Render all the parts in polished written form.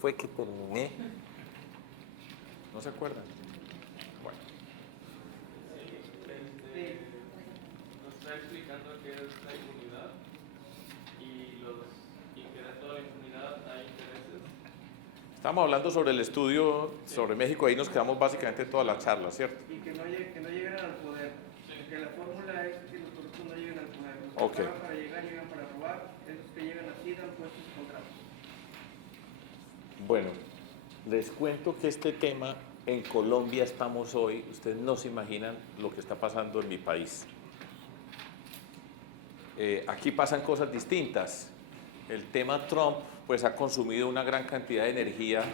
Fue que terminé. ¿No se acuerdan? Bueno. Nos está explicando qué es la inmunidad y que de toda la inmunidad hay intereses. Estamos hablando sobre el estudio sobre México, ahí nos quedamos básicamente toda la charla, ¿cierto? Y que no lleguen al poder. Que la fórmula es que los corruptos no lleguen al poder. Los que Ok. pagan para llegar, llegan para robar. Esos que llegan así dan puestos y contratos. Bueno, les cuento que este tema en Colombia estamos hoy. Ustedes no se imaginan lo que está pasando en mi país. Aquí pasan cosas distintas. El tema Trump pues ha consumido una gran cantidad de energía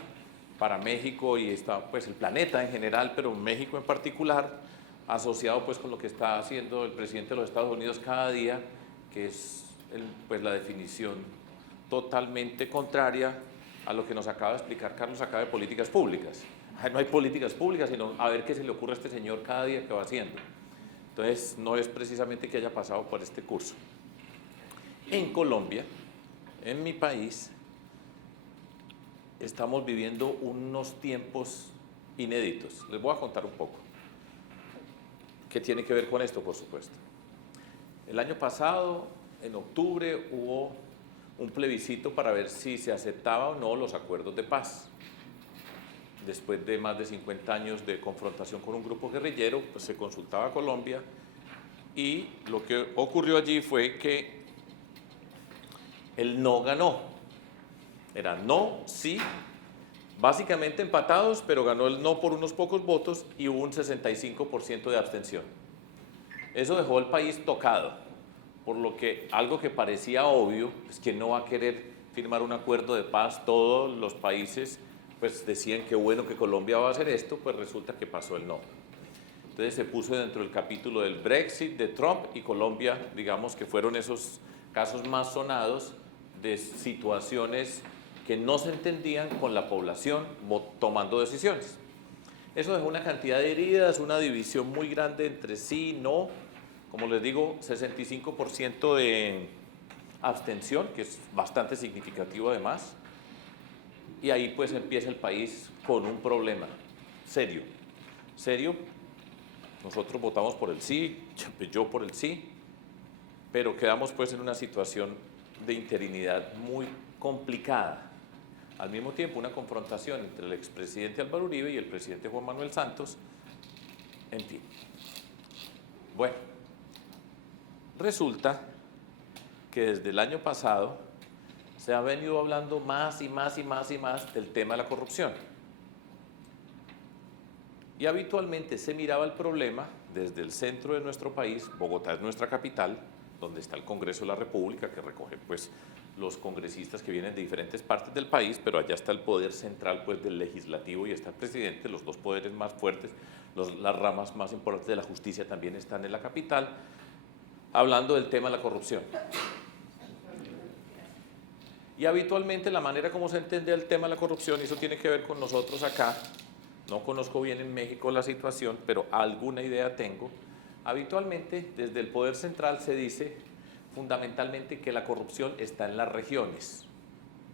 para México y está pues el planeta en general, pero México en particular, asociado pues con lo que está haciendo el presidente de los Estados Unidos cada día, que es pues la definición totalmente contraria a lo que nos acaba de explicar Carlos acá de políticas públicas. No hay políticas públicas, sino a ver qué se le ocurre a este señor cada día que va haciendo. Entonces, no es precisamente que haya pasado por este curso. En Colombia, en mi país, estamos viviendo unos tiempos inéditos. Les voy a contar un poco. ¿Qué tiene que ver con esto, por supuesto? El año pasado, en octubre, hubo un plebiscito para ver si se aceptaba o no los acuerdos de paz. Después de más de 50 años de confrontación con un grupo guerrillero, pues se consultaba a Colombia y lo que ocurrió allí fue que el no ganó. Era no, sí, básicamente empatados, pero ganó el no por unos pocos votos y hubo un 65% de abstención. Eso dejó el país tocado, por lo que algo que parecía obvio, es que no va a querer firmar un acuerdo de paz. Todos los países pues decían que bueno que Colombia va a hacer esto, pues resulta que pasó el no. Entonces se puso dentro del capítulo del Brexit, de Trump y Colombia, digamos que fueron esos casos más sonados de situaciones que no se entendían con la población tomando decisiones. Eso dejó una cantidad de heridas, una división muy grande entre sí y no. Como les digo, 65% de abstención, que es bastante significativo además. Y ahí pues empieza el país con un problema serio. Serio, nosotros votamos por el sí, yo por el sí, pero quedamos pues en una situación de interinidad muy complicada. Al mismo tiempo, una confrontación entre el expresidente Álvaro Uribe y el presidente Juan Manuel Santos, en fin. Bueno, resulta que desde el año pasado se ha venido hablando más y más y más y más del tema de la corrupción. Y habitualmente se miraba el problema desde el centro de nuestro país. Bogotá es nuestra capital, donde está el Congreso de la República, que recoge pues los congresistas que vienen de diferentes partes del país, pero allá está el poder central pues del legislativo y está el presidente, los dos poderes más fuertes, las ramas más importantes de la justicia también están en la capital, hablando del tema de la corrupción. Y habitualmente la manera como se entiende el tema de la corrupción, y eso tiene que ver con nosotros acá, no conozco bien en México la situación, pero alguna idea tengo. Habitualmente desde el poder central se dice fundamentalmente que la corrupción está en las regiones.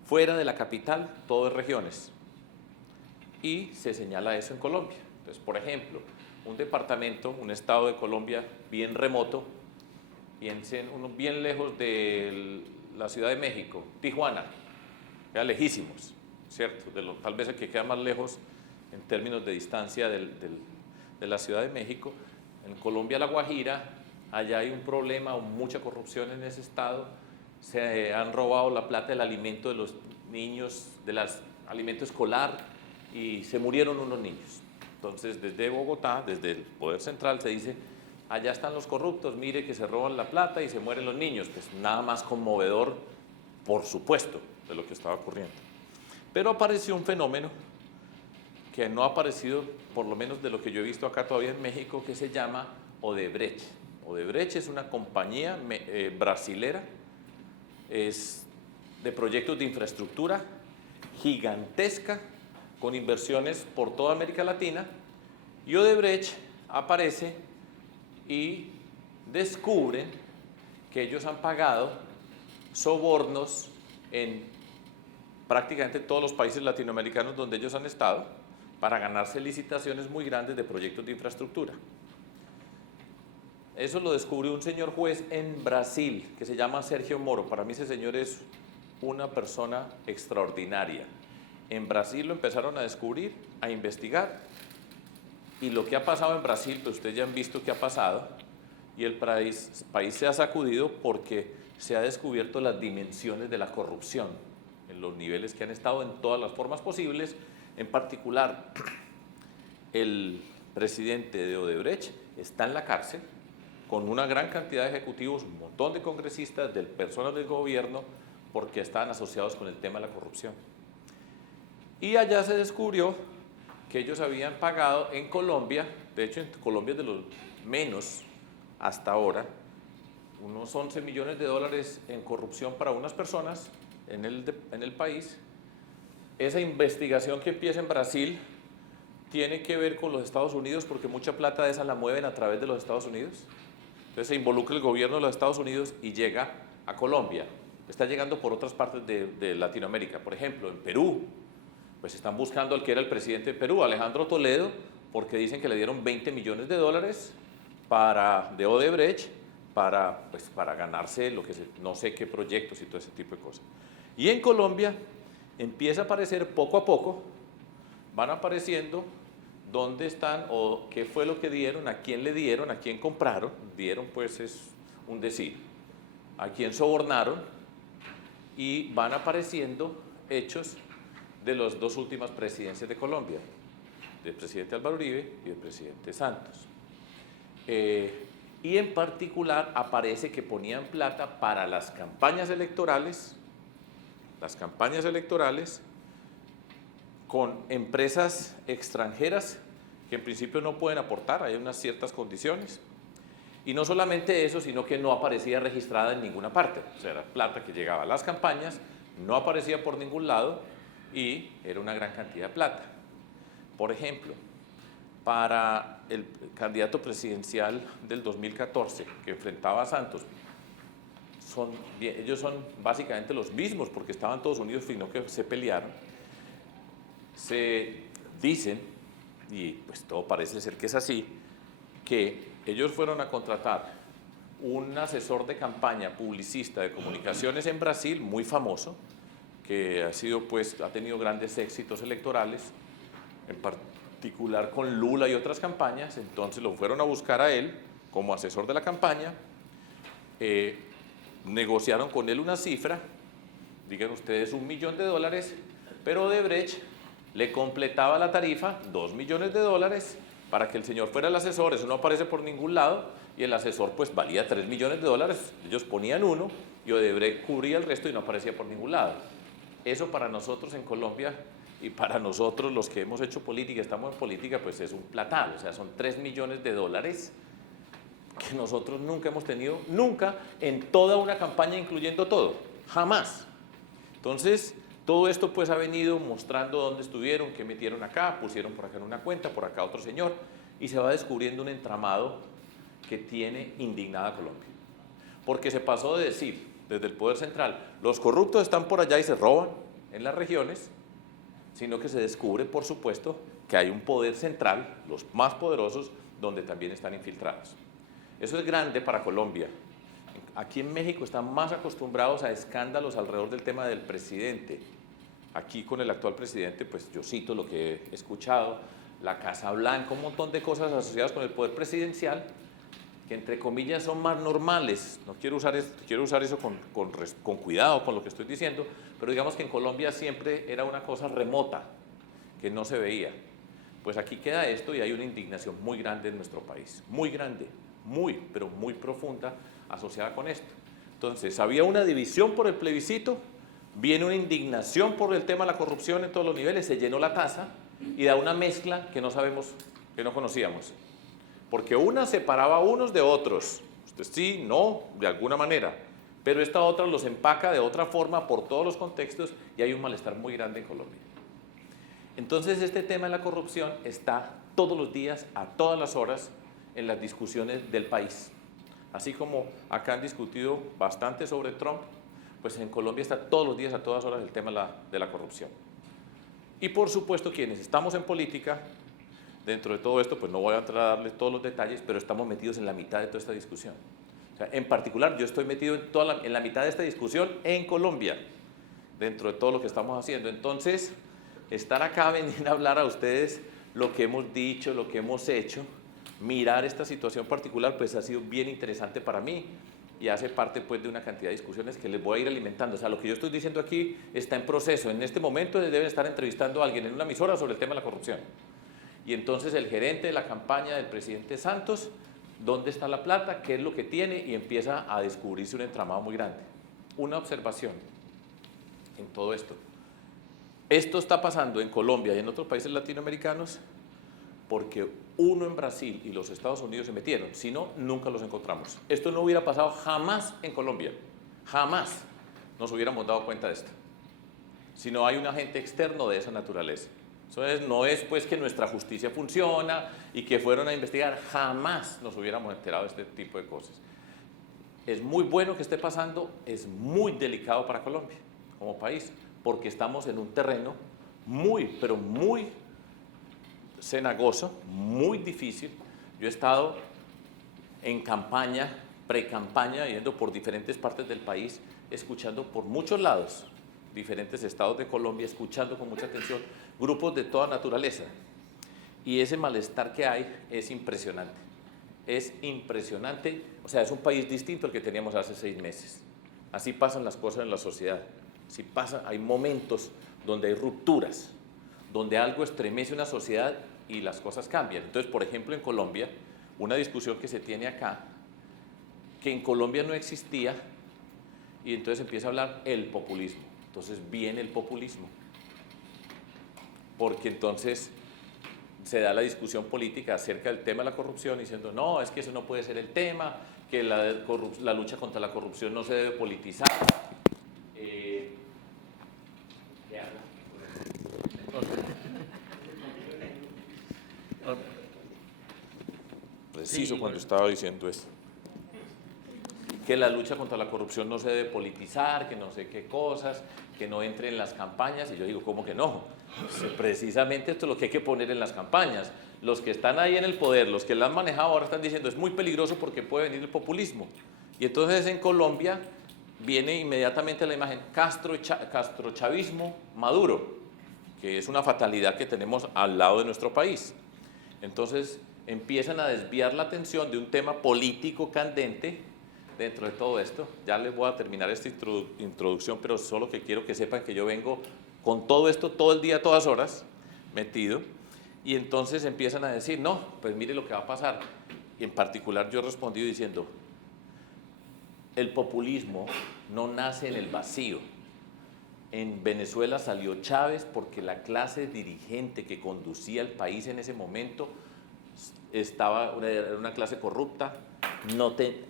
Fuera de la capital, todo es regiones. Y se señala eso en Colombia. Entonces, por ejemplo, un departamento, un estado de Colombia bien remoto, piensen uno bien lejos de la Ciudad de México, Tijuana, ya lejísimos, ¿cierto? Tal vez el que queda más lejos en términos de distancia de la Ciudad de México. En Colombia, La Guajira, allá hay un problema o mucha corrupción en ese estado. Se han robado la plata del alimento de los niños, del alimento escolar, y se murieron unos niños. Entonces, desde Bogotá, desde el poder central, se dice: allá están los corruptos, mire que se roban la plata y se mueren los niños. Pues nada más conmovedor, por supuesto, de lo que estaba ocurriendo. Pero apareció un fenómeno que no ha aparecido, por lo menos de lo que yo he visto acá todavía en México, que se llama Odebrecht. Odebrecht es una compañía brasilera, es de proyectos de infraestructura gigantesca, con inversiones por toda América Latina, y Odebrecht aparece y descubren que ellos han pagado sobornos en prácticamente todos los países latinoamericanos donde ellos han estado para ganarse licitaciones muy grandes de proyectos de infraestructura. Eso lo descubrió un señor juez en Brasil que se llama Sergio Moro. Para mí ese señor es una persona extraordinaria. En Brasil lo empezaron a descubrir, a investigar, y lo que ha pasado en Brasil, pues ustedes ya han visto qué ha pasado, y el país se ha sacudido porque se ha descubierto las dimensiones de la corrupción en los niveles que han estado en todas las formas posibles. En particular, el presidente de Odebrecht está en la cárcel con una gran cantidad de ejecutivos, un montón de congresistas, de personas del gobierno, porque estaban asociados con el tema de la corrupción. Y allá se descubrió que ellos habían pagado en Colombia, de hecho en Colombia es de los menos hasta ahora, unos 11 millones de dólares en corrupción para unas personas en el país. Esa investigación que empieza en Brasil tiene que ver con los Estados Unidos porque mucha plata de esa la mueven a través de los Estados Unidos. Entonces se involucra el gobierno de los Estados Unidos y llega a Colombia. Está llegando por otras partes de Latinoamérica. Por ejemplo, en Perú, pues están buscando al que era el presidente de Perú, Alejandro Toledo, porque dicen que le dieron 20 millones de dólares de Odebrecht para ganarse no sé qué proyectos y todo ese tipo de cosas. Y en Colombia empieza a aparecer poco a poco, van apareciendo dónde están o qué fue lo que dieron, a quién le dieron, a quién compraron, dieron pues es un decir, a quién sobornaron, y van apareciendo hechos de las dos últimas presidencias de Colombia, del presidente Álvaro Uribe y del presidente Santos. Y en particular aparece que ponían plata para las campañas electorales con empresas extranjeras que en principio no pueden aportar, hay unas ciertas condiciones. Y no solamente eso, sino que no aparecía registrada en ninguna parte. O sea, era plata que llegaba a las campañas, no aparecía por ningún lado y era una gran cantidad de plata. Por ejemplo, para el candidato presidencial del 2014 que enfrentaba a Santos, ellos son básicamente los mismos porque estaban todos unidos, sino que se pelearon. Se dicen, y pues todo parece ser que es así, que ellos fueron a contratar un asesor de campaña publicista de comunicaciones en Brasil, muy famoso, que ha tenido grandes éxitos electorales, en particular con Lula y otras campañas. Entonces lo fueron a buscar a él como asesor de la campaña, negociaron con él una cifra, digan ustedes $1 millón, pero Odebrecht le completaba la tarifa, $2 millones, para que el señor fuera el asesor. Eso no aparece por ningún lado, y el asesor pues valía $3 millones, ellos ponían uno y Odebrecht cubría el resto y no aparecía por ningún lado. Eso para nosotros en Colombia y para nosotros los que hemos hecho política, estamos en política, pues es un platal, o sea, son $3 millones que nosotros nunca hemos tenido, nunca en toda una campaña, incluyendo todo, jamás. Entonces, todo esto pues ha venido mostrando dónde estuvieron, qué metieron acá, pusieron por acá en una cuenta, por acá otro señor, y se va descubriendo un entramado que tiene indignada a Colombia. Porque se pasó de decir, desde el poder central, los corruptos están por allá y se roban en las regiones, sino que se descubre, por supuesto, que hay un poder central, los más poderosos, donde también están infiltrados. Eso es grande para Colombia. Aquí en México están más acostumbrados a escándalos alrededor del tema del presidente. Aquí con el actual presidente, pues yo cito lo que he escuchado, la Casa Blanca, un montón de cosas asociadas con el poder presidencial, que entre comillas son más normales. No quiero usar eso con cuidado con lo que estoy diciendo, pero digamos que en Colombia siempre era una cosa remota, que no se veía. Pues aquí queda esto y hay una indignación muy grande en nuestro país, muy grande, pero muy profunda, asociada con esto. Entonces, había una división por el plebiscito, viene una indignación por el tema de la corrupción en todos los niveles, se llenó la taza y da una mezcla que no sabemos, que no conocíamos. Porque una separaba a unos de otros, usted sí, no, de alguna manera, pero esta otra los empaca de otra forma por todos los contextos y hay un malestar muy grande en Colombia. Entonces, este tema de la corrupción está todos los días, a todas las horas, en las discusiones del país. Así como acá han discutido bastante sobre Trump, pues en Colombia está todos los días, a todas horas, el tema de la corrupción. Y por supuesto, quienes estamos en política, dentro de todo esto, pues no voy a entrar a darles todos los detalles, pero estamos metidos en la mitad de toda esta discusión. O sea, en particular, yo estoy metido en la mitad de esta discusión en Colombia, dentro de todo lo que estamos haciendo. Entonces, estar acá, venir a hablar a ustedes lo que hemos dicho, lo que hemos hecho, mirar esta situación particular, pues ha sido bien interesante para mí y hace parte pues de una cantidad de discusiones que les voy a ir alimentando. O sea, lo que yo estoy diciendo aquí está en proceso. En este momento deben estar entrevistando a alguien en una emisora sobre el tema de la corrupción. Y entonces el gerente de la campaña del presidente Santos, ¿dónde está la plata? ¿Qué es lo que tiene? Y empieza a descubrirse un entramado muy grande. Una observación en todo esto. Esto está pasando en Colombia y en otros países latinoamericanos porque uno en Brasil y los Estados Unidos se metieron, si no, nunca los encontramos. Esto no hubiera pasado jamás en Colombia, jamás nos hubiéramos dado cuenta de esto, si no hay un agente externo de esa naturaleza. Entonces, no es pues que nuestra justicia funciona y que fueron a investigar, jamás nos hubiéramos enterado de este tipo de cosas. Es muy bueno que esté pasando, es muy delicado para Colombia como país, porque estamos en un terreno muy, pero muy cenagoso, muy difícil. Yo he estado en campaña, pre-campaña, yendo por diferentes partes del país, escuchando por muchos lados, diferentes estados de Colombia, escuchando con mucha atención, grupos de toda naturaleza. Y ese malestar que hay es impresionante. Es impresionante, o sea, es un país distinto al que teníamos hace 6 meses. Así pasan las cosas en la sociedad. Así pasa, hay momentos donde hay rupturas, donde algo estremece una sociedad y las cosas cambian. Entonces, por ejemplo, en Colombia, una discusión que se tiene acá, que en Colombia no existía, y entonces empieza a hablar el populismo. Entonces viene el populismo, porque entonces se da la discusión política acerca del tema de la corrupción, diciendo, no, es que eso no puede ser el tema, que la lucha contra la corrupción no se debe politizar. ¿Qué hago? Preciso cuando estaba diciendo eso. Que la lucha contra la corrupción no se debe politizar, que no sé qué cosas, que no entre en las campañas. Y yo digo, ¿cómo que no? Precisamente esto es lo que hay que poner en las campañas. Los que están ahí en el poder, los que la han manejado ahora están diciendo, es muy peligroso porque puede venir el populismo. Y entonces en Colombia viene inmediatamente la imagen castrochavismo Maduro, que es una fatalidad que tenemos al lado de nuestro país. Entonces empiezan a desviar la atención de un tema político candente dentro de todo esto. Ya les voy a terminar esta introducción, pero solo que quiero que sepan que yo vengo con todo esto todo el día, todas horas, metido, y entonces empiezan a decir, no, pues mire lo que va a pasar. Y en particular yo he respondido diciendo, el populismo no nace en el vacío. En Venezuela salió Chávez porque la clase dirigente que conducía el país en ese momento era una clase corrupta,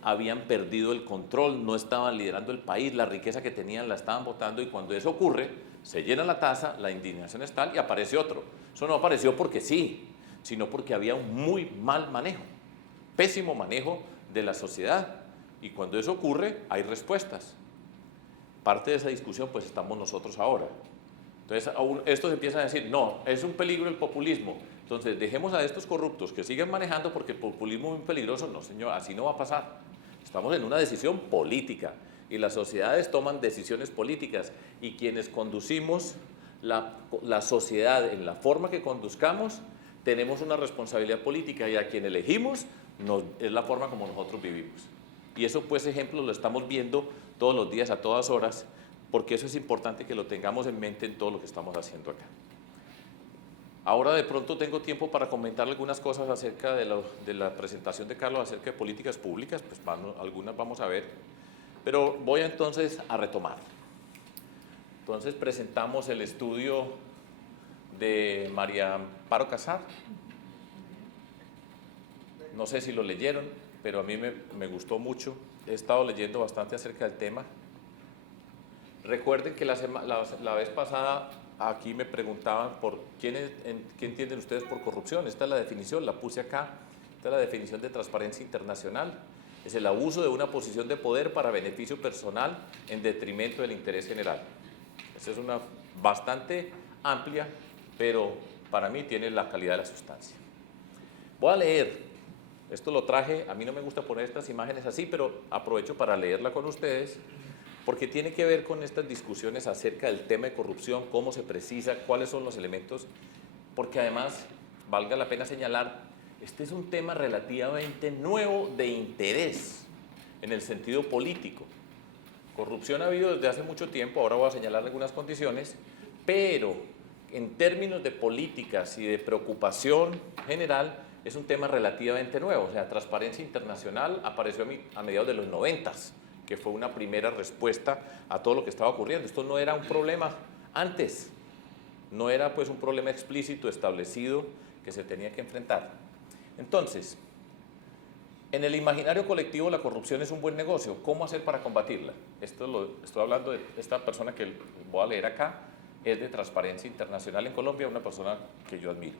habían perdido el control, no estaban liderando el país, la riqueza que tenían la estaban botando, y cuando eso ocurre, se llena la taza, la indignación es tal y aparece otro. Eso no apareció porque sí, sino porque había un muy mal manejo, pésimo manejo de la sociedad, y cuando eso ocurre hay respuestas. Parte de esa discusión pues estamos nosotros ahora. Entonces estos empiezan a decir, no, es un peligro el populismo, entonces dejemos a estos corruptos que sigan manejando porque el populismo es muy peligroso. No, señor, así no va a pasar. Estamos en una decisión política y las sociedades toman decisiones políticas, y quienes conducimos la sociedad en la forma que conduzcamos tenemos una responsabilidad política, y a quien elegimos es la forma como nosotros vivimos. Y eso pues ejemplo lo estamos viendo todos los días, a todas horas, porque eso es importante que lo tengamos en mente en todo lo que estamos haciendo acá. Ahora de pronto tengo tiempo para comentar algunas cosas acerca de la presentación de Carlos acerca de políticas públicas, pues algunas vamos a ver, pero voy entonces a retomar. Entonces presentamos el estudio de María Amparo Casar. No sé si lo leyeron, pero a mí me gustó mucho. He estado leyendo bastante acerca del tema. Recuerden que la vez pasada aquí me preguntaban por qué entienden ustedes por corrupción. Esta es la definición, la puse acá. Esta es la definición de Transparencia Internacional. Es el abuso de una posición de poder para beneficio personal en detrimento del interés general. Esa es una bastante amplia, pero para mí tiene la calidad de la sustancia. Voy a leer, esto lo traje, a mí no me gusta poner estas imágenes así, pero aprovecho para leerla con ustedes, porque tiene que ver con estas discusiones acerca del tema de corrupción, cómo se precisa, cuáles son los elementos, porque además, valga la pena señalar, este es un tema relativamente nuevo de interés en el sentido político. Corrupción ha habido desde hace mucho tiempo, ahora voy a señalar algunas condiciones, pero en términos de políticas y de preocupación general, es un tema relativamente nuevo. O sea, Transparencia Internacional apareció a mediados de los 90s, que fue una primera respuesta a todo lo que estaba ocurriendo. Esto no era un problema antes, no era pues un problema explícito, establecido, que se tenía que enfrentar. Entonces, en el imaginario colectivo la corrupción es un buen negocio. ¿Cómo hacer para combatirla? Esto lo estoy hablando de esta persona que voy a leer acá, es de Transparencia Internacional en Colombia, una persona que yo admiro.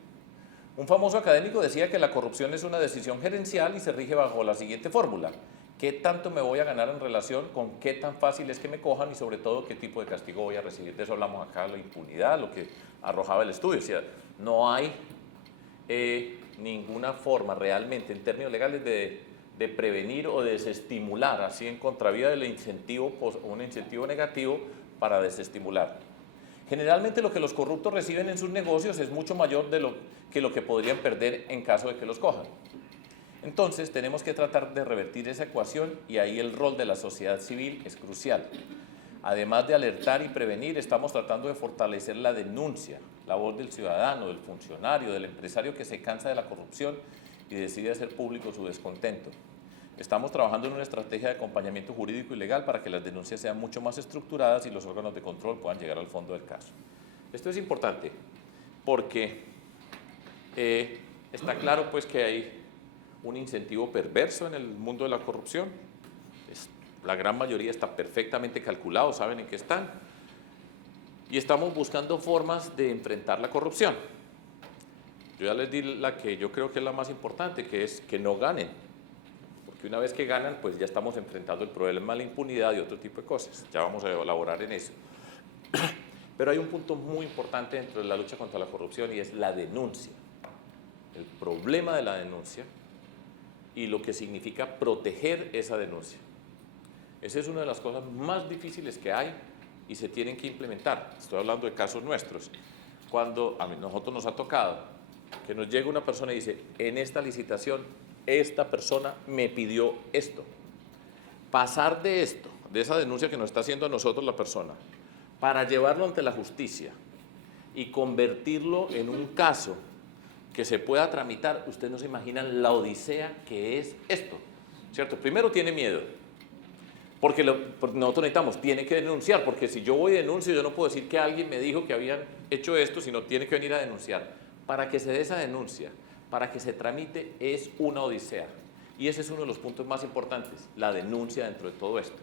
Un famoso académico decía que la corrupción es una decisión gerencial y se rige bajo la siguiente fórmula: ¿qué tanto me voy a ganar en relación con qué tan fácil es que me cojan y sobre todo qué tipo de castigo voy a recibir? De eso hablamos acá, la impunidad, lo que arrojaba el estudio. O sea, no hay ninguna forma realmente en términos legales de prevenir o de desestimular, así en contravía del incentivo, un incentivo negativo para desestimular. Generalmente lo que los corruptos reciben en sus negocios es mucho mayor de lo que podrían perder en caso de que los cojan. Entonces tenemos que tratar de revertir esa ecuación y ahí el rol de la sociedad civil es crucial. Además de alertar y prevenir, estamos tratando de fortalecer la denuncia, la voz del ciudadano, del funcionario, del empresario que se cansa de la corrupción y decide hacer público su descontento. Estamos trabajando en una estrategia de acompañamiento jurídico y legal para que las denuncias sean mucho más estructuradas y los órganos de control puedan llegar al fondo del caso. Esto es importante porque está claro pues que hay un incentivo perverso en el mundo de la corrupción. La gran mayoría está perfectamente calculado, saben en qué están. Y estamos buscando formas de enfrentar la corrupción. Yo ya les di la que yo creo que es la más importante, que es que no ganen. Porque una vez que ganan, pues ya estamos enfrentando el problema de la impunidad y otro tipo de cosas. Ya vamos a elaborar en eso. Pero hay un punto muy importante dentro de la lucha contra la corrupción y es la denuncia. El problema de la denuncia y lo que significa proteger esa denuncia. Esa es una de las cosas más difíciles que hay y se tienen que implementar. Estoy hablando de casos nuestros. Cuando a nosotros nos ha tocado que nos llega una persona y dice, en esta licitación, esta persona me pidió esto. Pasar de esto, de esa denuncia que nos está haciendo a nosotros la persona, para llevarlo ante la justicia y convertirlo en un caso que se pueda tramitar, ustedes no se imaginan la odisea que es esto, ¿cierto? Primero tiene miedo, porque nosotros necesitamos, tiene que denunciar, porque si yo voy y denuncio, yo no puedo decir que alguien me dijo que habían hecho esto, sino tiene que venir a denunciar. Para que se dé esa denuncia, para que se tramite, es una odisea. Y ese es uno de los puntos más importantes, la denuncia dentro de todo esto.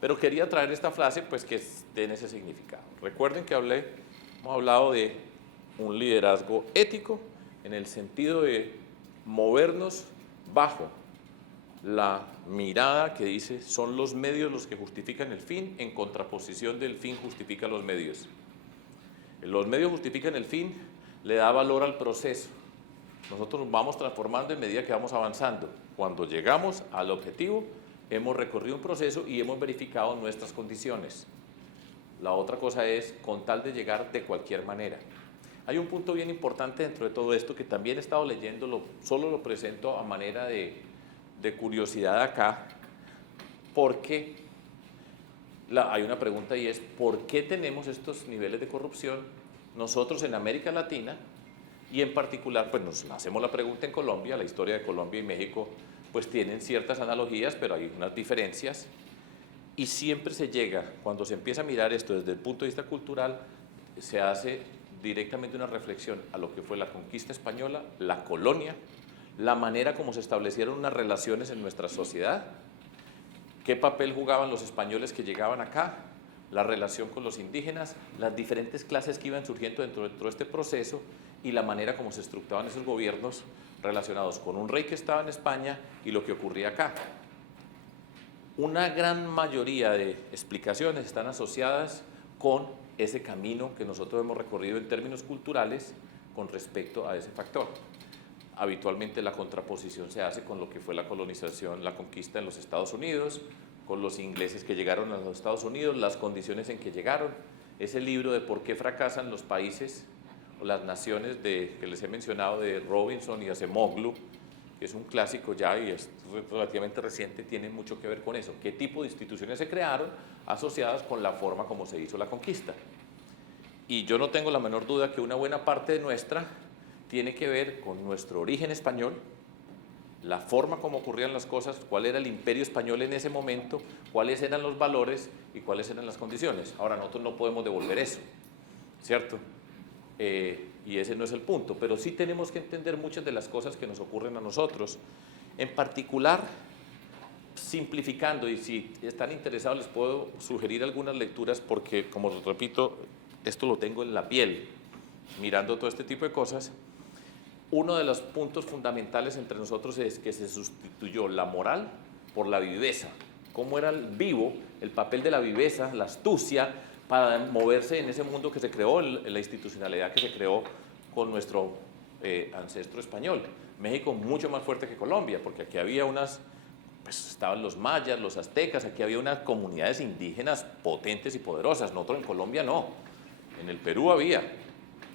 Pero quería traer esta frase, pues que tiene ese significado. Recuerden que hemos hablado de un liderazgo ético, en el sentido de movernos bajo la mirada que dice, son los medios los que justifican el fin, en contraposición del fin justifica los medios. Los medios justifican el fin, le da valor al proceso. Nosotros nos vamos transformando en medida que vamos avanzando. Cuando llegamos al objetivo, hemos recorrido un proceso y hemos verificado nuestras condiciones. La otra cosa es con tal de llegar de cualquier manera. Hay un punto bien importante dentro de todo esto que también he estado leyendo, solo lo presento a manera de curiosidad acá, porque hay una pregunta y es, ¿por qué tenemos estos niveles de corrupción nosotros en América Latina? Y en particular, pues nos hacemos la pregunta en Colombia, la historia de Colombia y México, pues tienen ciertas analogías, pero hay unas diferencias, y siempre se llega, cuando se empieza a mirar esto desde el punto de vista cultural, se hace directamente una reflexión a lo que fue la conquista española, la colonia, la manera como se establecieron unas relaciones en nuestra sociedad, qué papel jugaban los españoles que llegaban acá, la relación con los indígenas, las diferentes clases que iban surgiendo dentro de este proceso y la manera como se estructuraban esos gobiernos relacionados con un rey que estaba en España y lo que ocurría acá. una gran mayoría de explicaciones están asociadas con ese camino que nosotros hemos recorrido en términos culturales con respecto a ese factor. Habitualmente la contraposición se hace con lo que fue la colonización, la conquista en los Estados Unidos, con los ingleses que llegaron a los Estados Unidos, las condiciones en que llegaron. Ese libro de por qué fracasan los países o las naciones que les he mencionado, de Robinson y Acemoglu, que es un clásico ya y es relativamente reciente, tiene mucho que ver con eso. ¿Qué tipo de instituciones se crearon asociadas con la forma como se hizo la conquista? Y yo no tengo la menor duda que una buena parte de nuestra tiene que ver con nuestro origen español, la forma como ocurrían las cosas, cuál era el imperio español en ese momento, cuáles eran los valores y cuáles eran las condiciones. Ahora, nosotros no podemos devolver eso, ¿cierto? Y ese no es el punto, pero sí tenemos que entender muchas de las cosas que nos ocurren a nosotros. En particular, simplificando, y si están interesados les puedo sugerir algunas lecturas porque, como les repito, esto lo tengo en la piel, mirando todo este tipo de cosas. Uno de los puntos fundamentales entre nosotros es que se sustituyó la moral por la viveza. ¿Cómo era el vivo, el papel de la viveza, la astucia, para moverse en ese mundo que se creó, en la institucionalidad que se creó con nuestro ancestro español? México mucho más fuerte que Colombia, porque aquí había pues estaban los mayas, los aztecas, aquí había unas comunidades indígenas potentes y poderosas. Nosotros en Colombia no, en el Perú había,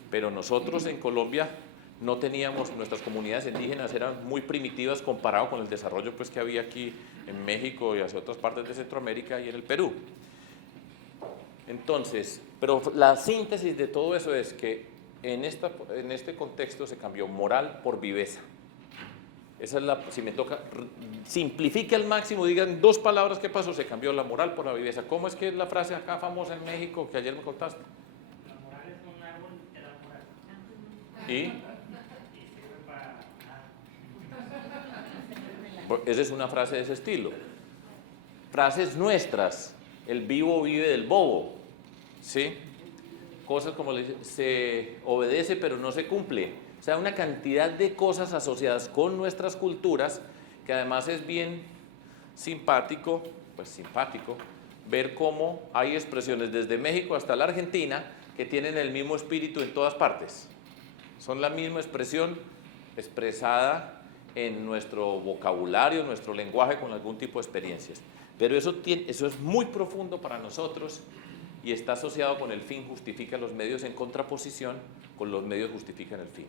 pero nosotros en Colombia no teníamos, nuestras comunidades indígenas eran muy primitivas comparado con el desarrollo pues, que había aquí en México y hacia otras partes de Centroamérica y en el Perú. Entonces, pero la síntesis de todo eso es que en este contexto se cambió moral por viveza. Esa es si me toca, simplifique al máximo, digan dos palabras, ¿qué pasó? Se cambió la moral por la viveza. ¿Cómo es que es la frase acá famosa en México que ayer me contaste? La moral es un árbol de la moral. ¿Y? Sirve para nada. Esa es una frase de ese estilo. Frases nuestras, el vivo vive del bobo, ¿sí? Cosas como se obedece pero no se cumple. O sea, una cantidad de cosas asociadas con nuestras culturas que además es bien simpático ver cómo hay expresiones desde México hasta la Argentina que tienen el mismo espíritu en todas partes. Son la misma expresión expresada en nuestro vocabulario, en nuestro lenguaje, con algún tipo de experiencias. Pero eso es muy profundo para nosotros y está asociado con el fin justifica los medios, en contraposición con los medios justifican el fin.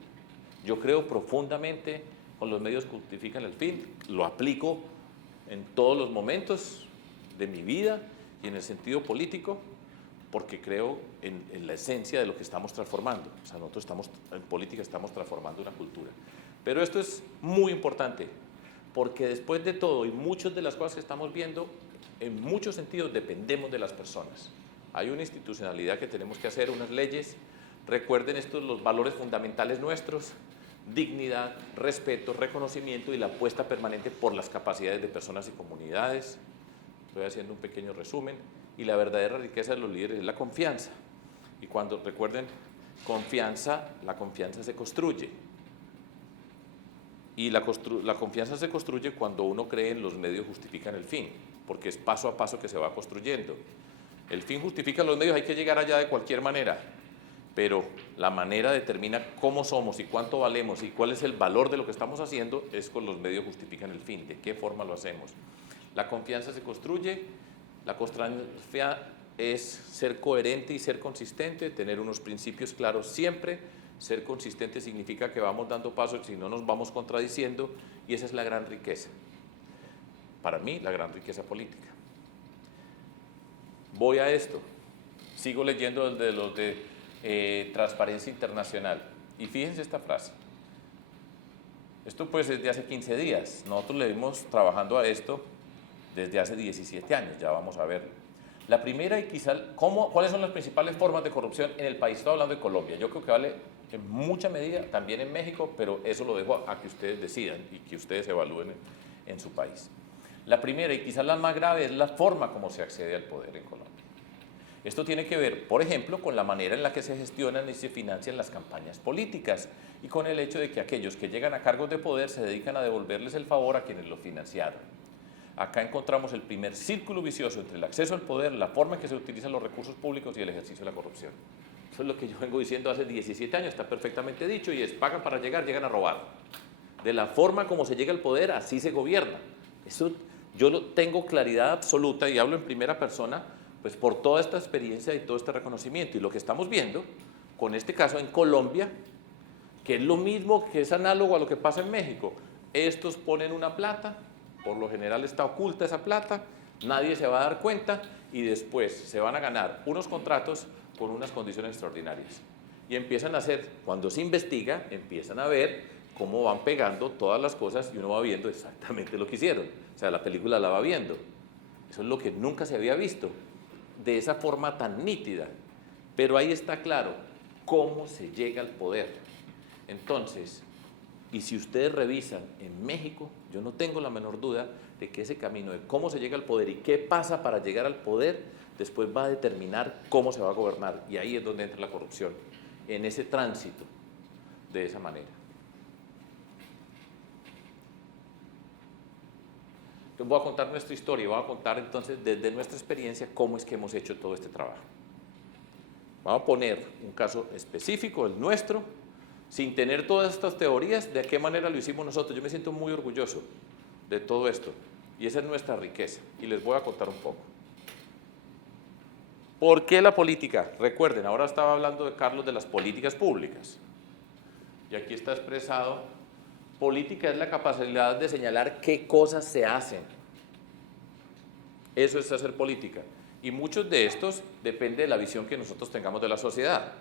Yo creo profundamente con los medios justifican el fin, lo aplico en todos los momentos de mi vida y en el sentido político, porque creo en la esencia de lo que estamos transformando. O sea, nosotros en política estamos transformando una cultura. Pero esto es muy importante, porque después de todo y muchas de las cosas que estamos viendo, en muchos sentidos dependemos de las personas. Hay una institucionalidad que tenemos que hacer, unas leyes. Recuerden estos los valores fundamentales nuestros: dignidad, respeto, reconocimiento y la apuesta permanente por las capacidades de personas y comunidades. Estoy haciendo un pequeño resumen. Y la verdadera riqueza de los líderes es la confianza. Y cuando, recuerden, la confianza se construye. Y la confianza se construye cuando uno cree en los medios justifican el fin, porque es paso a paso que se va construyendo. El fin justifica los medios, hay que llegar allá de cualquier manera, pero la manera determina cómo somos y cuánto valemos y cuál es el valor de lo que estamos haciendo es con los medios justifican el fin, de qué forma lo hacemos. La confianza se construye, la constancia es ser coherente y ser consistente, tener unos principios claros siempre. Ser consistente significa que vamos dando pasos y no nos vamos contradiciendo, y esa es la gran riqueza. Para mí, la gran riqueza política. Voy a esto. Sigo leyendo de los de Transparencia Internacional. Y fíjense esta frase. Esto pues es de hace 15 días. Nosotros le vimos trabajando a esto desde hace 17 años. Ya vamos a ver. La primera y quizá, ¿cuáles son las principales formas de corrupción en el país? Estoy hablando de Colombia. Yo creo que vale en mucha medida también en México, pero eso lo dejo a que ustedes decidan y que ustedes evalúen en su país. La primera y quizás la más grave es la forma como se accede al poder en Colombia. Esto tiene que ver, por ejemplo, con la manera en la que se gestionan y se financian las campañas políticas y con el hecho de que aquellos que llegan a cargos de poder se dedican a devolverles el favor a quienes lo financiaron. acá encontramos el primer círculo vicioso entre el acceso al poder, la forma en que se utilizan los recursos públicos y el ejercicio de la corrupción. Eso es lo que yo vengo diciendo hace 17 años, está perfectamente dicho, y es pagan para llegar, llegan a robar. De la forma como se llega al poder, así se gobierna. Eso yo lo tengo claridad absoluta y hablo en primera persona, pues por toda esta experiencia y todo este reconocimiento. Y lo que estamos viendo con este caso en Colombia, que es lo mismo, que es análogo a lo que pasa en México. Estos ponen una plata, por lo general está oculta esa plata, nadie se va a dar cuenta y después se van a ganar unos contratos con unas condiciones extraordinarias. Y empiezan a hacer, cuando se investiga, empiezan a ver cómo van pegando todas las cosas y uno va viendo exactamente lo que hicieron. O sea, la película la va viendo. Eso es lo que nunca se había visto, de esa forma tan nítida. Pero ahí está claro cómo se llega al poder. Entonces, y si ustedes revisan en México, yo no tengo la menor duda de que ese camino de cómo se llega al poder y qué pasa para llegar al poder, después va a determinar cómo se va a gobernar. Y ahí es donde entra la corrupción, en ese tránsito, de esa manera. Entonces voy a contar nuestra historia, voy a contar entonces desde nuestra experiencia cómo es que hemos hecho todo este trabajo. Vamos a poner un caso específico, el nuestro, sin tener todas estas teorías, de qué manera lo hicimos nosotros. Yo me siento muy orgulloso de todo esto y esa es nuestra riqueza y les voy a contar un poco. ¿Por qué la política? Recuerden, ahora estaba hablando de Carlos de las políticas públicas y aquí está expresado, política es la capacidad de señalar qué cosas se hacen. Eso es hacer política y muchos de estos depende de la visión que nosotros tengamos de la sociedad.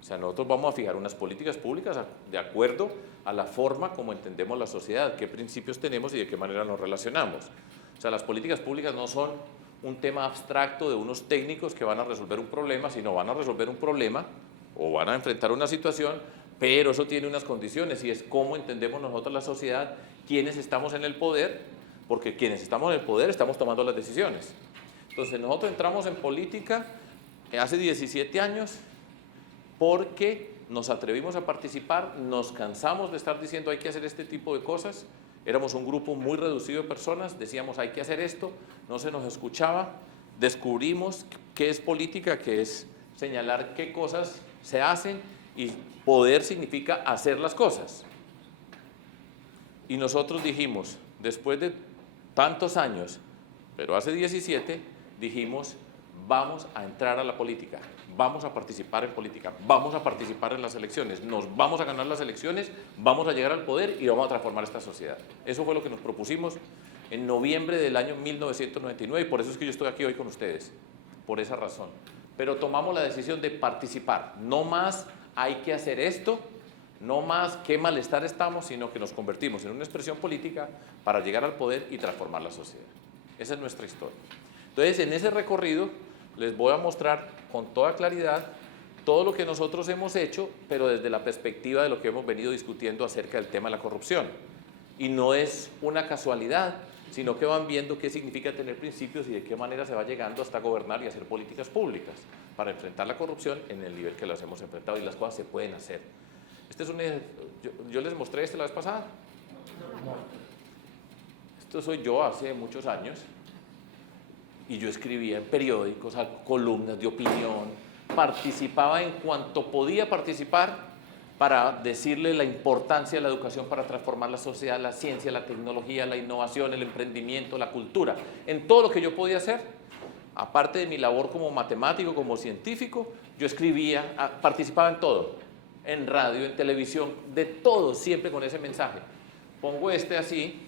O sea, nosotros vamos a fijar unas políticas públicas de acuerdo a la forma como entendemos la sociedad, qué principios tenemos y de qué manera nos relacionamos. O sea, las políticas públicas no son un tema abstracto de unos técnicos que van a resolver un problema, sino van a resolver un problema o van a enfrentar una situación, pero eso tiene unas condiciones y es cómo entendemos nosotros la sociedad, quienes estamos en el poder, porque quienes estamos en el poder estamos tomando las decisiones. Entonces, nosotros entramos en política hace 17 años, porque nos atrevimos a participar, nos cansamos de estar diciendo hay que hacer este tipo de cosas, éramos un grupo muy reducido de personas, decíamos hay que hacer esto, no se nos escuchaba, descubrimos qué es política, que es señalar qué cosas se hacen y poder significa hacer las cosas. Y nosotros dijimos, después de tantos años, pero hace 17, dijimos vamos a entrar a la política, vamos a participar en política, vamos a participar en las elecciones, nos vamos a ganar las elecciones, vamos a llegar al poder y vamos a transformar esta sociedad. Eso fue lo que nos propusimos en noviembre del año 1999 y por eso es que yo estoy aquí hoy con ustedes, por esa razón. Pero tomamos la decisión de participar, no más hay que hacer esto, no más qué malestar estamos, sino que nos convertimos en una expresión política para llegar al poder y transformar la sociedad. Esa es nuestra historia. Entonces, en ese recorrido les voy a mostrar con toda claridad todo lo que nosotros hemos hecho, pero desde la perspectiva de lo que hemos venido discutiendo acerca del tema de la corrupción. Y no es una casualidad, sino que van viendo qué significa tener principios y de qué manera se va llegando hasta gobernar y hacer políticas públicas para enfrentar la corrupción en el nivel que las hemos enfrentado y las cosas se pueden hacer. Este es yo les mostré la vez pasada. Esto soy yo hace muchos años. Y yo escribía en periódicos, columnas de opinión, participaba en cuanto podía participar para decirle la importancia de la educación para transformar la sociedad, la ciencia, la tecnología, la innovación, el emprendimiento, la cultura, en todo lo que yo podía hacer. Aparte de mi labor como matemático, como científico, yo escribía, participaba en todo, en radio, en televisión, de todo, siempre con ese mensaje. Pongo así,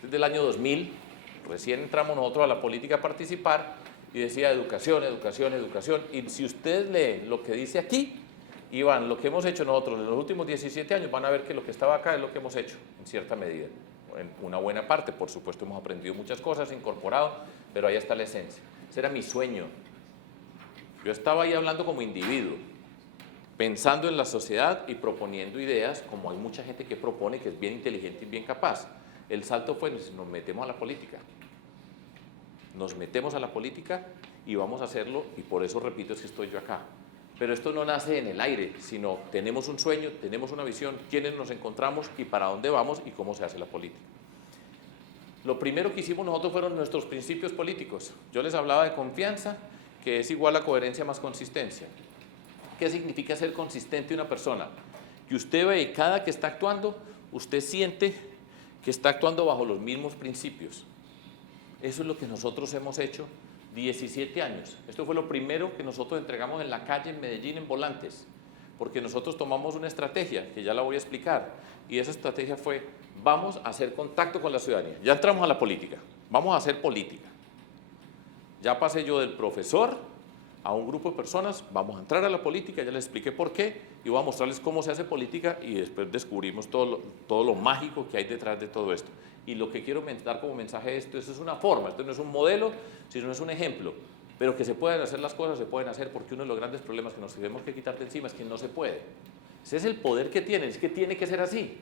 desde el año 2000, recién entramos nosotros a la política a participar y decía educación, educación, educación. Y si ustedes leen lo que dice aquí, Iván, lo que hemos hecho nosotros en los últimos 17 años, van a ver que lo que estaba acá es lo que hemos hecho, en cierta medida. En una buena parte, por supuesto, hemos aprendido muchas cosas, incorporado, pero ahí está la esencia. Ese era mi sueño. Yo estaba ahí hablando como individuo, pensando en la sociedad y proponiendo ideas, como hay mucha gente que propone, que es bien inteligente y bien capaz. El salto fue, nos metemos a la política. Nos metemos a la política y vamos a hacerlo, y por eso repito, es que estoy yo acá. Pero esto no nace en el aire, sino tenemos un sueño, tenemos una visión, quiénes nos encontramos y para dónde vamos y cómo se hace la política. Lo primero que hicimos nosotros fueron nuestros principios políticos. Yo les hablaba de confianza, que es igual a coherencia más consistencia. ¿Qué significa ser consistente una persona? Que usted ve cada que está actuando, usted siente que está actuando bajo los mismos principios. Eso es lo que nosotros hemos hecho 17 años. Esto fue lo primero que nosotros entregamos en la calle en Medellín, en Volantes, porque nosotros tomamos una estrategia, que ya la voy a explicar, y esa estrategia fue, vamos a hacer contacto con la ciudadanía. Ya entramos a la política, vamos a hacer política. Ya pasé yo del profesor a un grupo de personas, vamos a entrar a la política, ya les expliqué por qué, y voy a mostrarles cómo se hace política, y después descubrimos todo lo mágico que hay detrás de todo esto. Y lo que quiero dar como mensaje es esto es una forma, esto no es un modelo, sino es un ejemplo, pero que se pueden hacer las cosas, se pueden hacer, porque uno de los grandes problemas que nos tenemos que quitar de encima es que no se puede. Ese es el poder que tienen, es que tiene que ser así.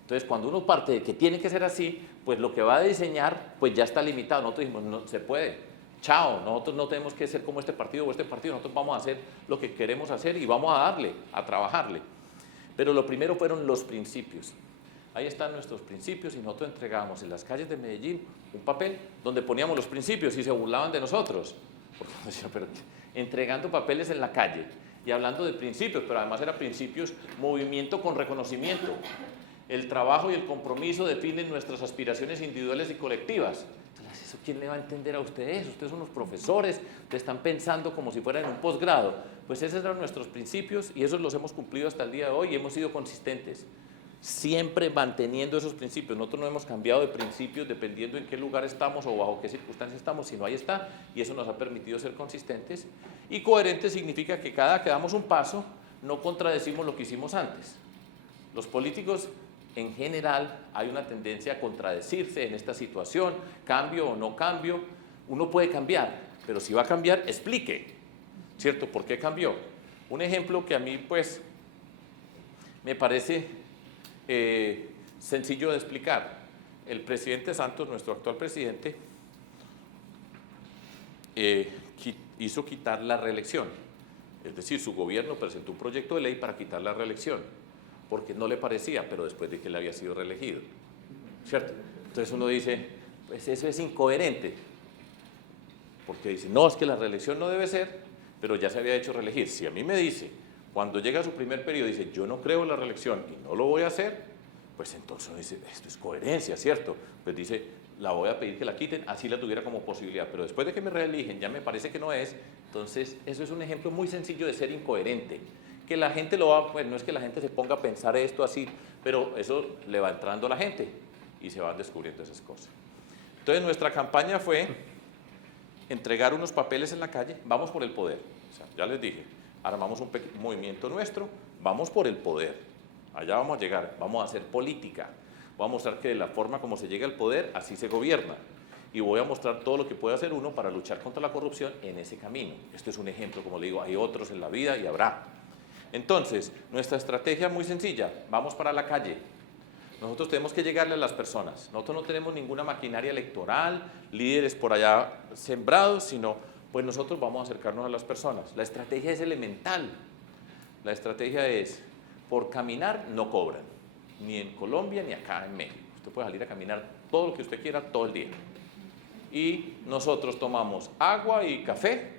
Entonces, cuando uno parte de que tiene que ser así, pues lo que va a diseñar, pues ya está limitado. Nosotros dijimos, no se puede. Chao, nosotros no tenemos que ser como este partido o este partido, nosotros vamos a hacer lo que queremos hacer y vamos a darle, a trabajarle. Pero lo primero fueron los principios. Ahí están nuestros principios y nosotros entregábamos en las calles de Medellín un papel donde poníamos los principios y se burlaban de nosotros. Porque decían, pero entregando papeles en la calle y hablando de principios, pero además eran principios, movimiento con reconocimiento. El trabajo y el compromiso definen nuestras aspiraciones individuales y colectivas. Entonces, ¿eso quién le va a entender a ustedes? Ustedes son unos profesores, ustedes están pensando como si fueran en un posgrado. Pues esos eran nuestros principios y esos los hemos cumplido hasta el día de hoy y hemos sido consistentes. Siempre manteniendo esos principios. Nosotros no hemos cambiado de principios dependiendo en qué lugar estamos o bajo qué circunstancias estamos, sino ahí está, y eso nos ha permitido ser consistentes. Y coherentes significa que cada que damos un paso, no contradecimos lo que hicimos antes. Los políticos, en general, hay una tendencia a contradecirse en esta situación, cambio o no cambio. Uno puede cambiar, pero si va a cambiar, explique, ¿cierto? ¿Por qué cambió? Un ejemplo que a mí, pues, me parece sencillo de explicar. El presidente Santos, nuestro actual presidente, hizo quitar la reelección. Es decir, su gobierno presentó un proyecto de ley para quitar la reelección, porque no le parecía, pero después de que él había sido reelegido, ¿cierto? Entonces uno dice, pues eso es incoherente, porque dice, no, es que la reelección no debe ser, pero ya se había hecho reelegir. Si a mí me dice, cuando llega a su primer periodo, dice, yo no creo en la reelección y no lo voy a hacer, pues entonces uno dice, esto es coherencia, ¿cierto? Pues dice, la voy a pedir que la quiten, así la tuviera como posibilidad, pero después de que me reeligen, ya me parece que no es. Entonces, eso es un ejemplo muy sencillo de ser incoherente. Que la gente lo va, pues no es que la gente se ponga a pensar esto así, pero eso le va entrando a la gente y se van descubriendo esas cosas. Entonces, nuestra campaña fue entregar unos papeles en la calle, vamos por el poder. O sea, ya les dije, armamos un movimiento nuestro, vamos por el poder, allá vamos a llegar, vamos a hacer política, voy a mostrar que de la forma como se llega al poder, así se gobierna, y voy a mostrar todo lo que puede hacer uno para luchar contra la corrupción en ese camino. Esto es un ejemplo, como le digo, hay otros en la vida y habrá. Entonces, nuestra estrategia es muy sencilla, vamos para la calle. Nosotros tenemos que llegarle a las personas, nosotros no tenemos ninguna maquinaria electoral, líderes por allá sembrados, sino pues nosotros vamos a acercarnos a las personas. La estrategia es elemental. La estrategia es, por caminar no cobran, ni en Colombia ni acá en México. Usted puede salir a caminar todo lo que usted quiera todo el día. Y nosotros tomamos agua y café.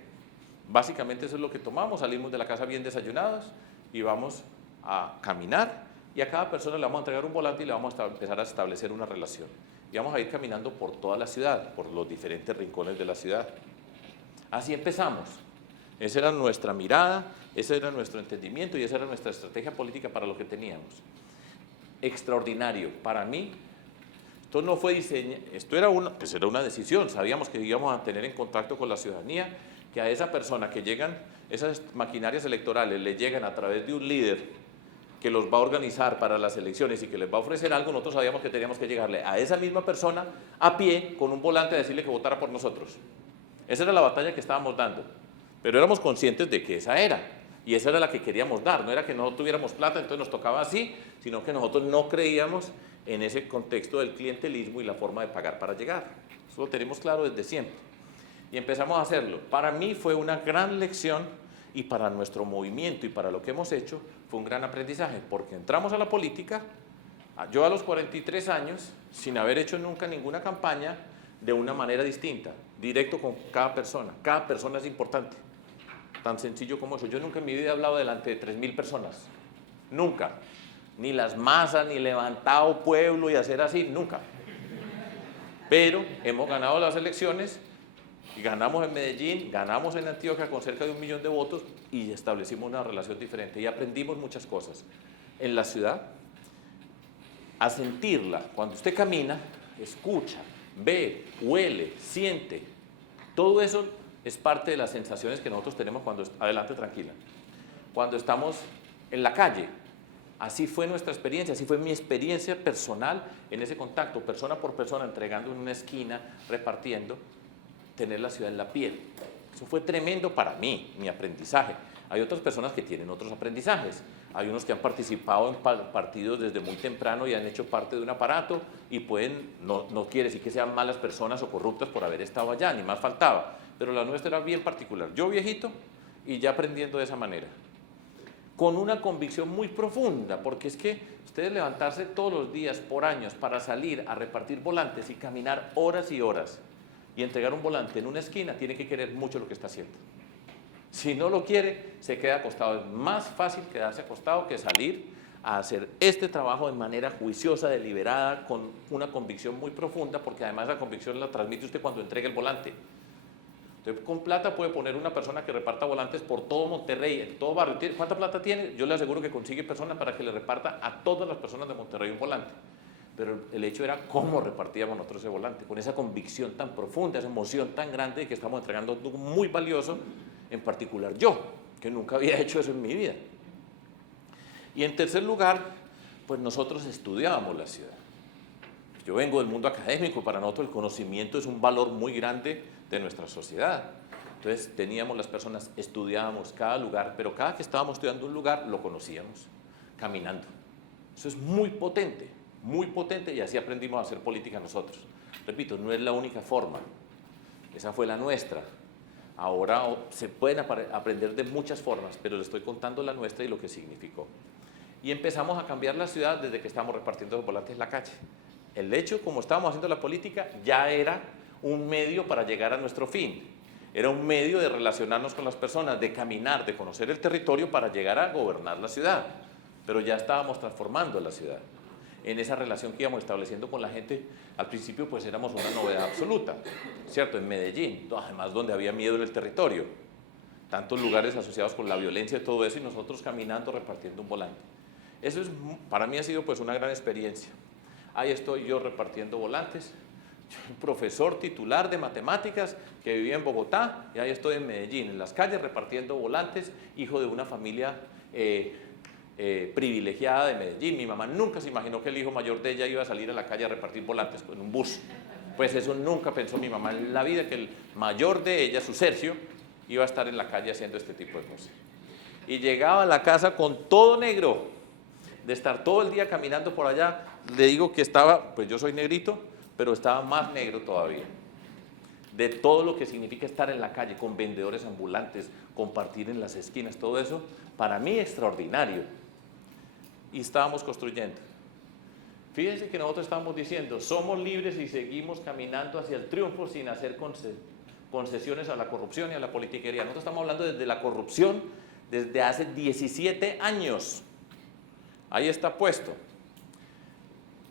Básicamente eso es lo que tomamos. Salimos de la casa bien desayunados y vamos a caminar. Y a cada persona le vamos a entregar un volante y le vamos a empezar a establecer una relación. Y vamos a ir caminando por toda la ciudad, por los diferentes rincones de la ciudad. Así empezamos. Esa era nuestra mirada, ese era nuestro entendimiento y esa era nuestra estrategia política para lo que teníamos. Extraordinario. Para mí, esto no fue diseño, esto era una decisión. Sabíamos que íbamos a tener en contacto con la ciudadanía, que a esa persona que llegan, esas maquinarias electorales le llegan a través de un líder que los va a organizar para las elecciones y que les va a ofrecer algo. Nosotros sabíamos que teníamos que llegarle a esa misma persona a pie con un volante a decirle que votara por nosotros. Esa era la batalla que estábamos dando, pero éramos conscientes de que esa era, y esa era la que queríamos dar. No era que no tuviéramos plata, entonces nos tocaba así, sino que nosotros no creíamos en ese contexto del clientelismo y la forma de pagar para llegar. Eso lo tenemos claro desde siempre. Y empezamos a hacerlo. Para mí fue una gran lección, y para nuestro movimiento y para lo que hemos hecho fue un gran aprendizaje, porque entramos a la política Yo a los 43 años, sin haber hecho nunca ninguna campaña, de una manera distinta, directo con cada persona es importante, tan sencillo como eso. Yo nunca en mi vida he hablado delante de 3.000 personas, nunca, ni las masas, ni levantado pueblo y hacer así, nunca. Pero hemos ganado las elecciones, y ganamos en Medellín, ganamos en Antioquia con cerca de 1 millón de votos y establecimos una relación diferente y aprendimos muchas cosas. En la ciudad, a sentirla, cuando usted camina, escucha, ve, huele, siente, todo eso es parte de las sensaciones que nosotros tenemos cuando, adelante tranquila, cuando estamos en la calle. Así fue nuestra experiencia, así fue mi experiencia personal en ese contacto, persona por persona, entregando en una esquina, repartiendo, tener la ciudad en la piel. Eso fue tremendo para mí, mi aprendizaje. Hay otras personas que tienen otros aprendizajes. Hay unos que han participado en partidos desde muy temprano y han hecho parte de un aparato y pueden, no quiere decir que sean malas personas o corruptas por haber estado allá, ni más faltaba. Pero la nuestra era bien particular. Yo viejito y ya aprendiendo de esa manera. Con una convicción muy profunda, porque es que ustedes levantarse todos los días por años para salir a repartir volantes y caminar horas y horas y entregar un volante en una esquina, tiene que querer mucho lo que está haciendo. Si no lo quiere, se queda acostado. Es más fácil quedarse acostado que salir a hacer este trabajo de manera juiciosa, deliberada, con una convicción muy profunda, porque además la convicción la transmite usted cuando entrega el volante. Entonces, con plata puede poner una persona que reparta volantes por todo Monterrey, en todo barrio. ¿Cuánta plata tiene? Yo le aseguro que consigue personas para que le reparta a todas las personas de Monterrey un volante. Pero el hecho era cómo repartíamos nosotros ese volante, con esa convicción tan profunda, esa emoción tan grande de que estamos entregando algo muy valioso, en particular yo, que nunca había hecho eso en mi vida. Y en tercer lugar, pues nosotros estudiábamos la ciudad. Yo vengo del mundo académico, para nosotros el conocimiento es un valor muy grande de nuestra sociedad. Entonces teníamos las personas, estudiábamos cada lugar, pero cada que estábamos estudiando un lugar lo conocíamos, caminando. Eso es muy potente y así aprendimos a hacer política nosotros. Repito, no es la única forma, esa fue la nuestra. Ahora se pueden aprender de muchas formas, pero les estoy contando la nuestra y lo que significó. Y empezamos a cambiar la ciudad desde que estábamos repartiendo los volantes en la calle. El hecho, como estábamos haciendo la política, ya era un medio para llegar a nuestro fin. Era un medio de relacionarnos con las personas, de caminar, de conocer el territorio para llegar a gobernar la ciudad. Pero ya estábamos transformando la ciudad. En esa relación que íbamos estableciendo con la gente, al principio pues éramos una novedad absoluta, ¿cierto? En Medellín, además donde había miedo en el territorio, tantos lugares asociados con la violencia y todo eso, y nosotros caminando repartiendo un volante. Eso es, para mí ha sido pues una gran experiencia. Ahí estoy yo repartiendo volantes, un profesor titular de matemáticas que vivía en Bogotá, y ahí estoy en Medellín, en las calles repartiendo volantes, hijo de una familia privilegiada de Medellín. Mi mamá nunca se imaginó que el hijo mayor de ella iba a salir a la calle a repartir volantes en un bus. Pues eso nunca pensó mi mamá en la vida, que el mayor de ella, su Sergio, iba a estar en la calle haciendo este tipo de cosas. Y llegaba a la casa con todo negro, de estar todo el día caminando por allá. Le digo que estaba, pues yo soy negrito, pero estaba más negro todavía. De todo lo que significa estar en la calle con vendedores ambulantes, compartir en las esquinas, todo eso, para mí extraordinario. Y estábamos construyendo. Fíjense que nosotros estamos diciendo, somos libres y seguimos caminando hacia el triunfo sin hacer concesiones a la corrupción y a la politiquería. Nosotros estamos hablando desde la corrupción desde hace 17 años. Ahí está puesto.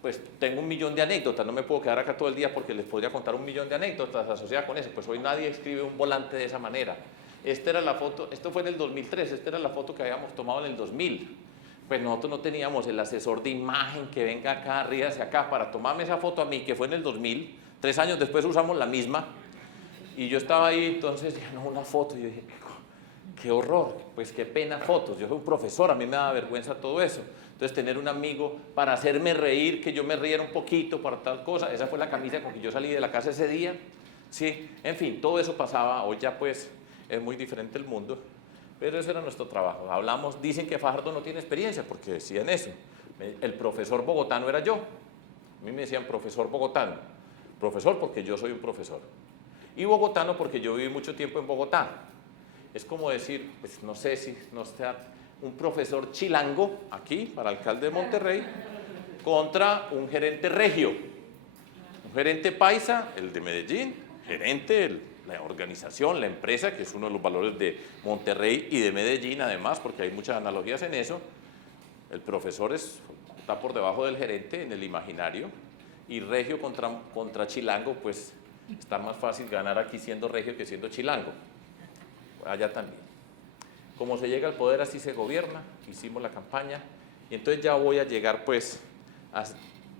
Pues tengo 1 millón de anécdotas, no me puedo quedar acá todo el día porque les podría contar 1 millón de anécdotas asociadas con eso. Pues hoy nadie escribe un volante de esa manera. Esta era la foto, esto fue en el 2003, esta era la foto que habíamos tomado en el 2000. Pues nosotros no teníamos el asesor de imagen que venga acá, arriba hacia acá, para tomarme esa foto a mí, que fue en el 2000. 3 años después usamos la misma. Y yo estaba ahí, entonces, ya no, una foto. Y yo dije, qué horror, pues qué pena fotos. Yo soy un profesor, a mí me da vergüenza todo eso. Entonces, tener un amigo para hacerme reír, que yo me riera un poquito para tal cosa. Esa fue la camisa con que yo salí de la casa ese día. Sí, en fin, todo eso pasaba. Hoy ya pues es muy diferente el mundo. Pero ese era nuestro trabajo. Hablamos, dicen que Fajardo no tiene experiencia, porque decían eso. El profesor bogotano era yo. A mí me decían profesor bogotano. Profesor porque yo soy un profesor. Y bogotano porque yo viví mucho tiempo en Bogotá. Es como decir, pues no sé si no sea un profesor chilango aquí, para alcalde de Monterrey, contra un gerente regio, un gerente paisa, el de Medellín, gerente, la organización, la empresa, que es uno de los valores de Monterrey y de Medellín además, porque hay muchas analogías en eso. El profesor está por debajo del gerente en el imaginario, y regio contra chilango, pues está más fácil ganar aquí siendo regio que siendo chilango, allá también. Como se llega al poder, así se gobierna. Hicimos la campaña y entonces ya voy a llegar, pues,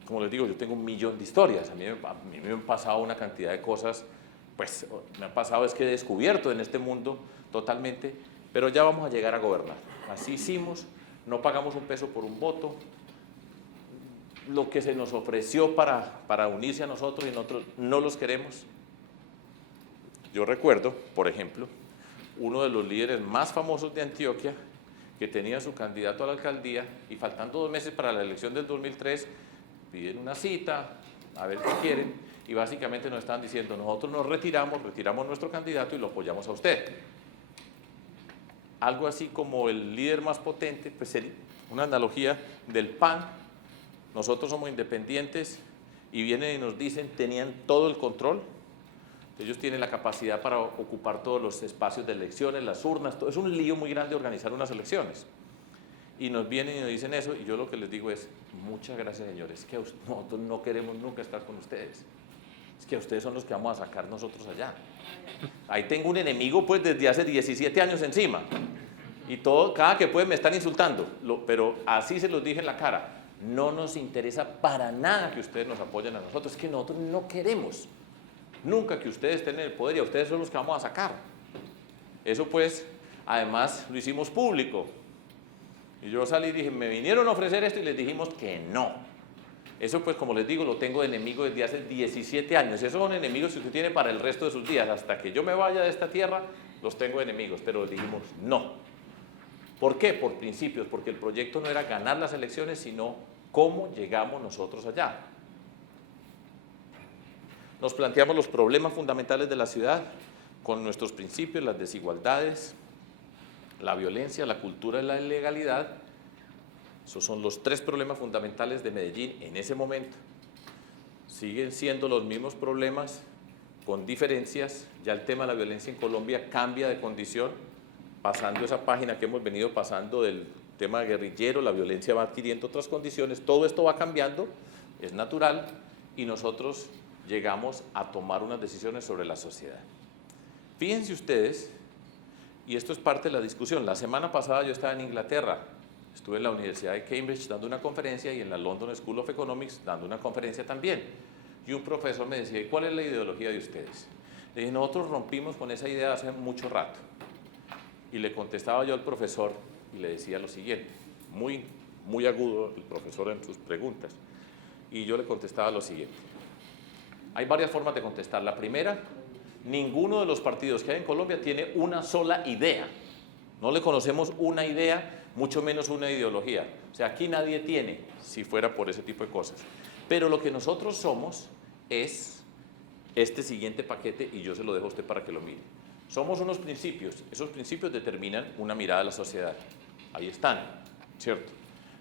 como les digo, yo tengo 1.000.000 de historias. A mí me han pasado una cantidad de cosas, pues me ha pasado, es que he descubierto en este mundo totalmente, pero ya vamos a llegar a gobernar. Así hicimos, no pagamos un peso por un voto. Lo que se nos ofreció para unirse a nosotros y nosotros no los queremos. Yo recuerdo, por ejemplo, uno de los líderes más famosos de Antioquia, que tenía su candidato a la alcaldía, y faltando 2 meses para la elección del 2003, piden una cita, a ver qué quieren, y básicamente nos están diciendo, nosotros nos retiramos nuestro candidato y lo apoyamos a usted. Algo así como el líder más potente, pues sería una analogía del PAN. Nosotros somos independientes y vienen y nos dicen, tenían todo el control. Ellos tienen la capacidad para ocupar todos los espacios de elecciones, las urnas, todo. Es un lío muy grande organizar unas elecciones. Y nos vienen y nos dicen eso, y yo lo que les digo es, muchas gracias señores, que nosotros no queremos nunca estar con ustedes. Es que a ustedes son los que vamos a sacar nosotros allá. Ahí tengo un enemigo pues desde hace 17 años encima. Y cada que pueden me están insultando, pero así se los dije en la cara. No nos interesa para nada que ustedes nos apoyen a nosotros, es que nosotros no queremos nunca que ustedes estén en el poder y a ustedes son los que vamos a sacar. Eso pues, además lo hicimos público. Y yo salí y dije, me vinieron a ofrecer esto y les dijimos que no. Eso pues, como les digo, lo tengo de enemigo desde hace 17 años. Esos son enemigos que usted tiene para el resto de sus días. Hasta que yo me vaya de esta tierra, los tengo de enemigos, pero les dijimos no. ¿Por qué? Por principios, porque el proyecto no era ganar las elecciones, sino cómo llegamos nosotros allá. Nos planteamos los problemas fundamentales de la ciudad con nuestros principios, las desigualdades, la violencia, la cultura y la ilegalidad. Esos son los 3 problemas fundamentales de Medellín en ese momento. Siguen siendo los mismos problemas con diferencias. Ya el tema de la violencia en Colombia cambia de condición, pasando esa página que hemos venido pasando del tema guerrillero, la violencia va adquiriendo otras condiciones, todo esto va cambiando, es natural, y nosotros llegamos a tomar unas decisiones sobre la sociedad. Fíjense ustedes, y esto es parte de la discusión, la semana pasada yo estaba en Inglaterra, estuve en la Universidad de Cambridge dando una conferencia y en la London School of Economics dando una conferencia también, y un profesor me decía, ¿y cuál es la ideología de ustedes? Le dije, nosotros rompimos con esa idea hace mucho rato, y le contestaba yo al profesor y le decía lo siguiente, muy agudo el profesor en sus preguntas, y yo le contestaba lo siguiente. Hay varias formas de contestar. La primera, ninguno de los partidos que hay en Colombia tiene una sola idea. No le conocemos una idea, mucho menos una ideología. O sea, aquí nadie tiene, si fuera por ese tipo de cosas. Pero lo que nosotros somos es este siguiente paquete, y yo se lo dejo a usted para que lo mire. Somos unos principios. Esos principios determinan una mirada a la sociedad. Ahí están, ¿cierto?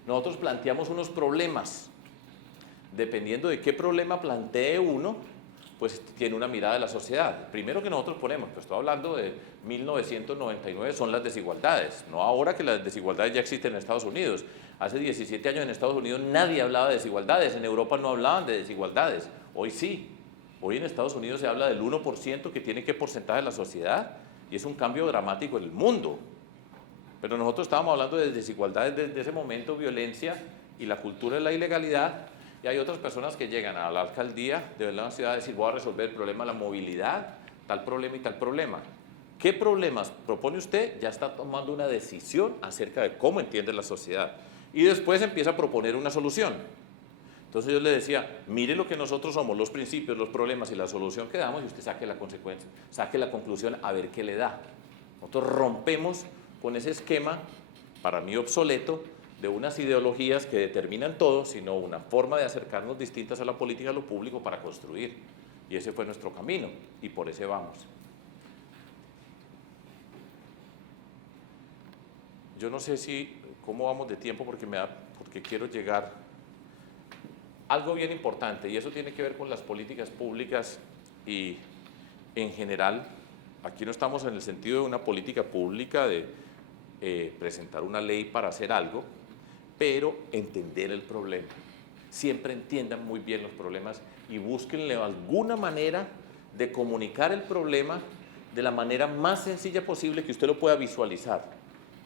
Nosotros planteamos unos problemas. Dependiendo de qué problema plantee uno, pues tiene una mirada de la sociedad. El primero que nosotros ponemos, pues estoy hablando de 1999, son las desigualdades. No ahora que las desigualdades ya existen en Estados Unidos. Hace 17 años en Estados Unidos nadie hablaba de desigualdades, en Europa no hablaban de desigualdades. Hoy sí. Hoy en Estados Unidos se habla del 1% que tiene que porcentaje de la sociedad, y es un cambio dramático en el mundo. Pero nosotros estábamos hablando de desigualdades desde ese momento, violencia y la cultura de la ilegalidad. Y hay otras personas que llegan a la alcaldía de la ciudad a decir, voy a resolver el problema de la movilidad, tal problema y tal problema. ¿Qué problemas propone usted? Ya está tomando una decisión acerca de cómo entiende la sociedad. Y después empieza a proponer una solución. Entonces yo le decía, mire lo que nosotros somos, los principios, los problemas y la solución que damos, y usted saque la consecuencia, saque la conclusión a ver qué le da. Nosotros rompemos con ese esquema, para mí obsoleto, de unas ideologías que determinan todo, sino una forma de acercarnos distintas a la política, a lo público, para construir. Y ese fue nuestro camino, y por ese vamos. Yo no sé cómo vamos de tiempo, porque quiero llegar algo bien importante, y eso tiene que ver con las políticas públicas y en general, aquí no estamos en el sentido de una política pública de presentar una ley para hacer algo, pero entender el problema. Siempre entiendan muy bien los problemas y búsquenle alguna manera de comunicar el problema de la manera más sencilla posible que usted lo pueda visualizar.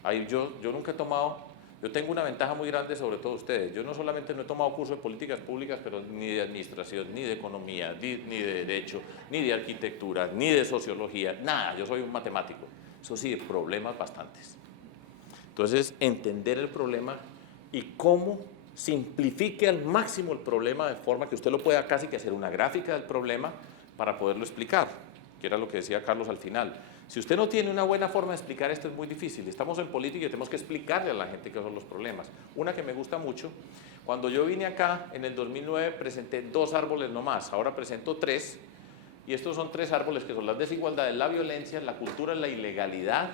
Ahí yo nunca he tomado, yo tengo una ventaja muy grande sobre todos ustedes. Yo no solamente no he tomado curso de políticas públicas, pero ni de administración, ni de economía, ni de derecho, ni de arquitectura, ni de sociología, nada. Yo soy un matemático. Eso sí, de problemas bastantes. Entonces, entender el problema y cómo simplifique al máximo el problema de forma que usted lo pueda casi que hacer una gráfica del problema para poderlo explicar, que era lo que decía Carlos al final. Si usted no tiene una buena forma de explicar esto es muy difícil. Estamos en política y tenemos que explicarle a la gente qué son los problemas. Una que me gusta mucho, cuando yo vine acá en el 2009 presenté 2 árboles nomás, ahora presento 3, y estos son 3 árboles que son las desigualdades, la violencia, la cultura, la ilegalidad,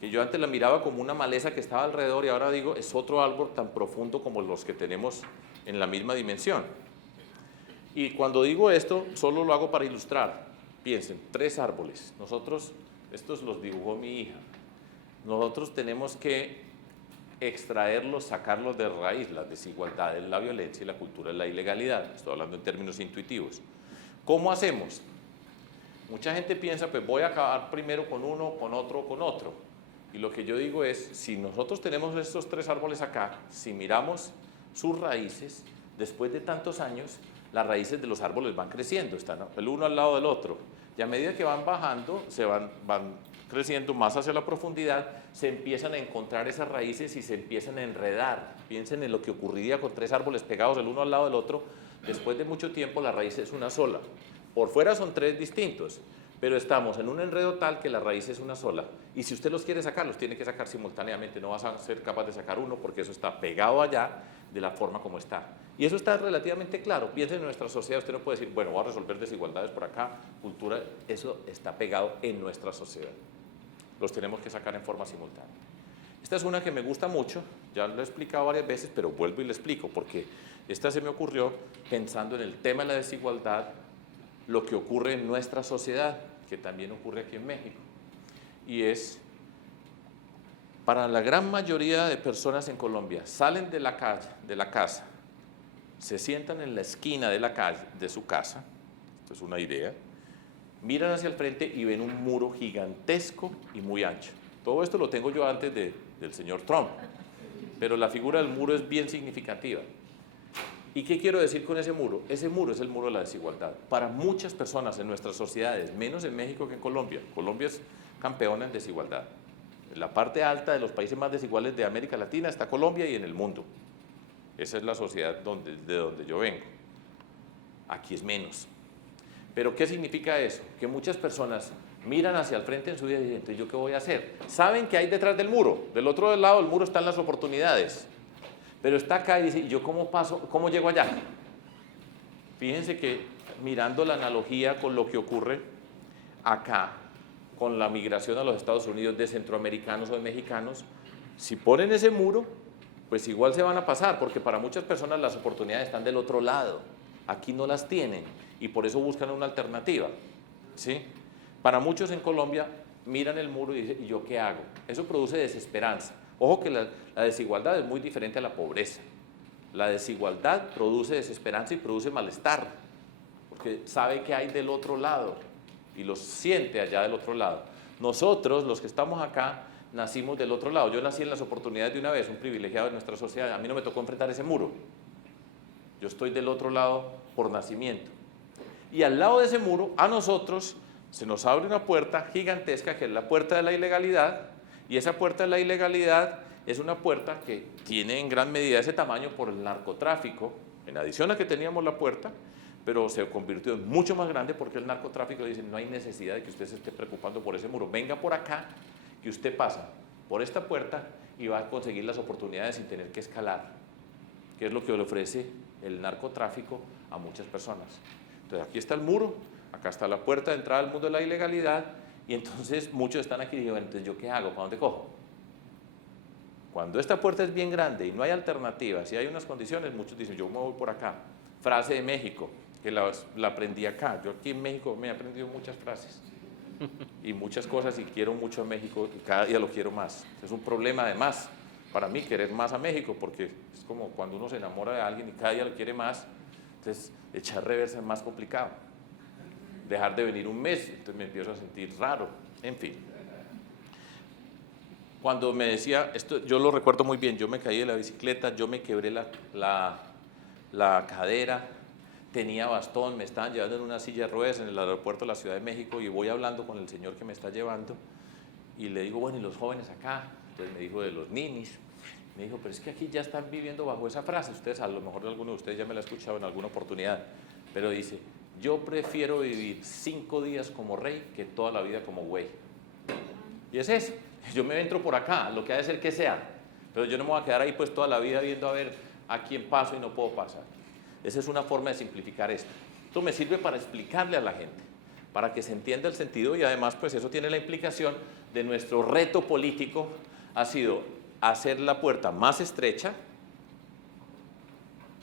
que yo antes la miraba como una maleza que estaba alrededor y ahora digo, es otro árbol tan profundo como los que tenemos en la misma dimensión. Y cuando digo esto, solo lo hago para ilustrar. Piensen, 3 árboles. Nosotros, estos los dibujó mi hija. Nosotros tenemos que extraerlos, sacarlos de raíz, las desigualdades, la violencia y la cultura, la ilegalidad. Estoy hablando en términos intuitivos. ¿Cómo hacemos? Mucha gente piensa, pues voy a acabar primero con uno, con otro, con otro. Y lo que yo digo es, si nosotros tenemos estos 3 árboles acá, si miramos sus raíces, después de tantos años, las raíces de los árboles van creciendo, están el uno al lado del otro. Y a medida que van bajando, van creciendo más hacia la profundidad, se empiezan a encontrar esas raíces y se empiezan a enredar. Piensen en lo que ocurriría con 3 árboles pegados el uno al lado del otro. Después de mucho tiempo, la raíz es una sola. Por fuera son 3 distintos, pero estamos en un enredo tal que la raíz es una sola. Y si usted los quiere sacar, los tiene que sacar simultáneamente. No vas a ser capaz de sacar uno porque eso está pegado allá de la forma como está. Y eso está relativamente claro. Piensen en nuestra sociedad, usted no puede decir, bueno, voy a resolver desigualdades por acá, cultura, eso está pegado en nuestra sociedad. Los tenemos que sacar en forma simultánea. Esta es una que me gusta mucho, ya lo he explicado varias veces, pero vuelvo y le explico, porque esta se me ocurrió pensando en el tema de la desigualdad, lo que ocurre en nuestra sociedad, que también ocurre aquí en México. Y es, para la gran mayoría de personas en Colombia, salen de la casa, se sientan en la esquina de la calle, de su casa, esto es una idea, miran hacia el frente y ven un muro gigantesco y muy ancho. Todo esto lo tengo yo antes del señor Trump, pero la figura del muro es bien significativa. ¿Y qué quiero decir con ese muro? Ese muro es el muro de la desigualdad. Para muchas personas en nuestras sociedades, menos en México que en Colombia, Colombia es campeona en desigualdad. En la parte alta de los países más desiguales de América Latina está Colombia y en el mundo. Esa es la sociedad de donde yo vengo. Aquí es menos. ¿Pero qué significa eso? Que muchas personas miran hacia el frente en su vida y dicen, entonces, ¿yo qué voy a hacer? Saben que hay detrás del muro. Del otro lado del muro están las oportunidades. Pero está acá y dice, ¿y yo cómo paso, cómo llego allá? Fíjense que mirando la analogía con lo que ocurre acá, con la migración a los Estados Unidos de centroamericanos o de mexicanos, si ponen ese muro, pues igual se van a pasar, porque para muchas personas las oportunidades están del otro lado, aquí no las tienen, y por eso buscan una alternativa, ¿sí? Para muchos en Colombia miran el muro y dicen, ¿y yo qué hago? Eso produce desesperanza. Ojo que la desigualdad es muy diferente a la pobreza. La desigualdad produce desesperanza y produce malestar, porque sabe que hay del otro lado y lo siente allá del otro lado. Nosotros, los que estamos acá, nacimos del otro lado. Yo nací en las oportunidades de una vez, un privilegiado de nuestra sociedad. A mí no me tocó enfrentar ese muro. Yo estoy del otro lado por nacimiento. Y al lado de ese muro, a nosotros se nos abre una puerta gigantesca, que es la puerta de la ilegalidad, y esa puerta de la ilegalidad es una puerta que tiene en gran medida ese tamaño por el narcotráfico, en adición a que teníamos la puerta, pero se convirtió en mucho más grande porque el narcotráfico dice, no hay necesidad de que usted se esté preocupando por ese muro, venga por acá, que usted pasa por esta puerta y va a conseguir las oportunidades sin tener que escalar, que es lo que le ofrece el narcotráfico a muchas personas. Entonces aquí está el muro, acá está la puerta de entrada al mundo de la ilegalidad, y entonces muchos están aquí y digo, bueno, entonces ¿yo qué hago? ¿Para dónde cojo? Cuando esta puerta es bien grande y no hay alternativas, y hay unas condiciones, muchos dicen, yo me voy por acá. frase de México, que la aprendí acá. Yo aquí en México me he aprendido muchas frases y muchas cosas y quiero mucho a México y cada día lo quiero más. Es un problema además para mí querer más a México, porque es como cuando uno se enamora de alguien y cada día lo quiere más, entonces echar reversa es más complicado. Dejar de venir un mes, entonces me empiezo a sentir raro, en fin. Cuando me decía, esto yo lo recuerdo muy bien, yo me caí de la bicicleta, yo me quebré la cadera, tenía bastón, me estaban llevando en una silla de ruedas en el aeropuerto de la Ciudad de México y voy hablando con el señor que me está llevando y le digo, bueno, ¿y los jóvenes acá? Entonces me dijo de los ninis. Me dijo, pero es que aquí ya están viviendo bajo esa frase. Ustedes, a lo mejor alguno de ustedes ya me la ha escuchado en alguna oportunidad, pero dice, yo prefiero vivir 5 días como rey que toda la vida como güey. Y es eso. Yo me entro por acá, lo que ha de ser que sea, pero yo no me voy a quedar ahí pues toda la vida viendo a ver a quién paso y no puedo pasar. Esa es una forma de simplificar esto. Esto me sirve para explicarle a la gente, para que se entienda el sentido y además pues eso tiene la implicación de nuestro reto político ha sido hacer la puerta más estrecha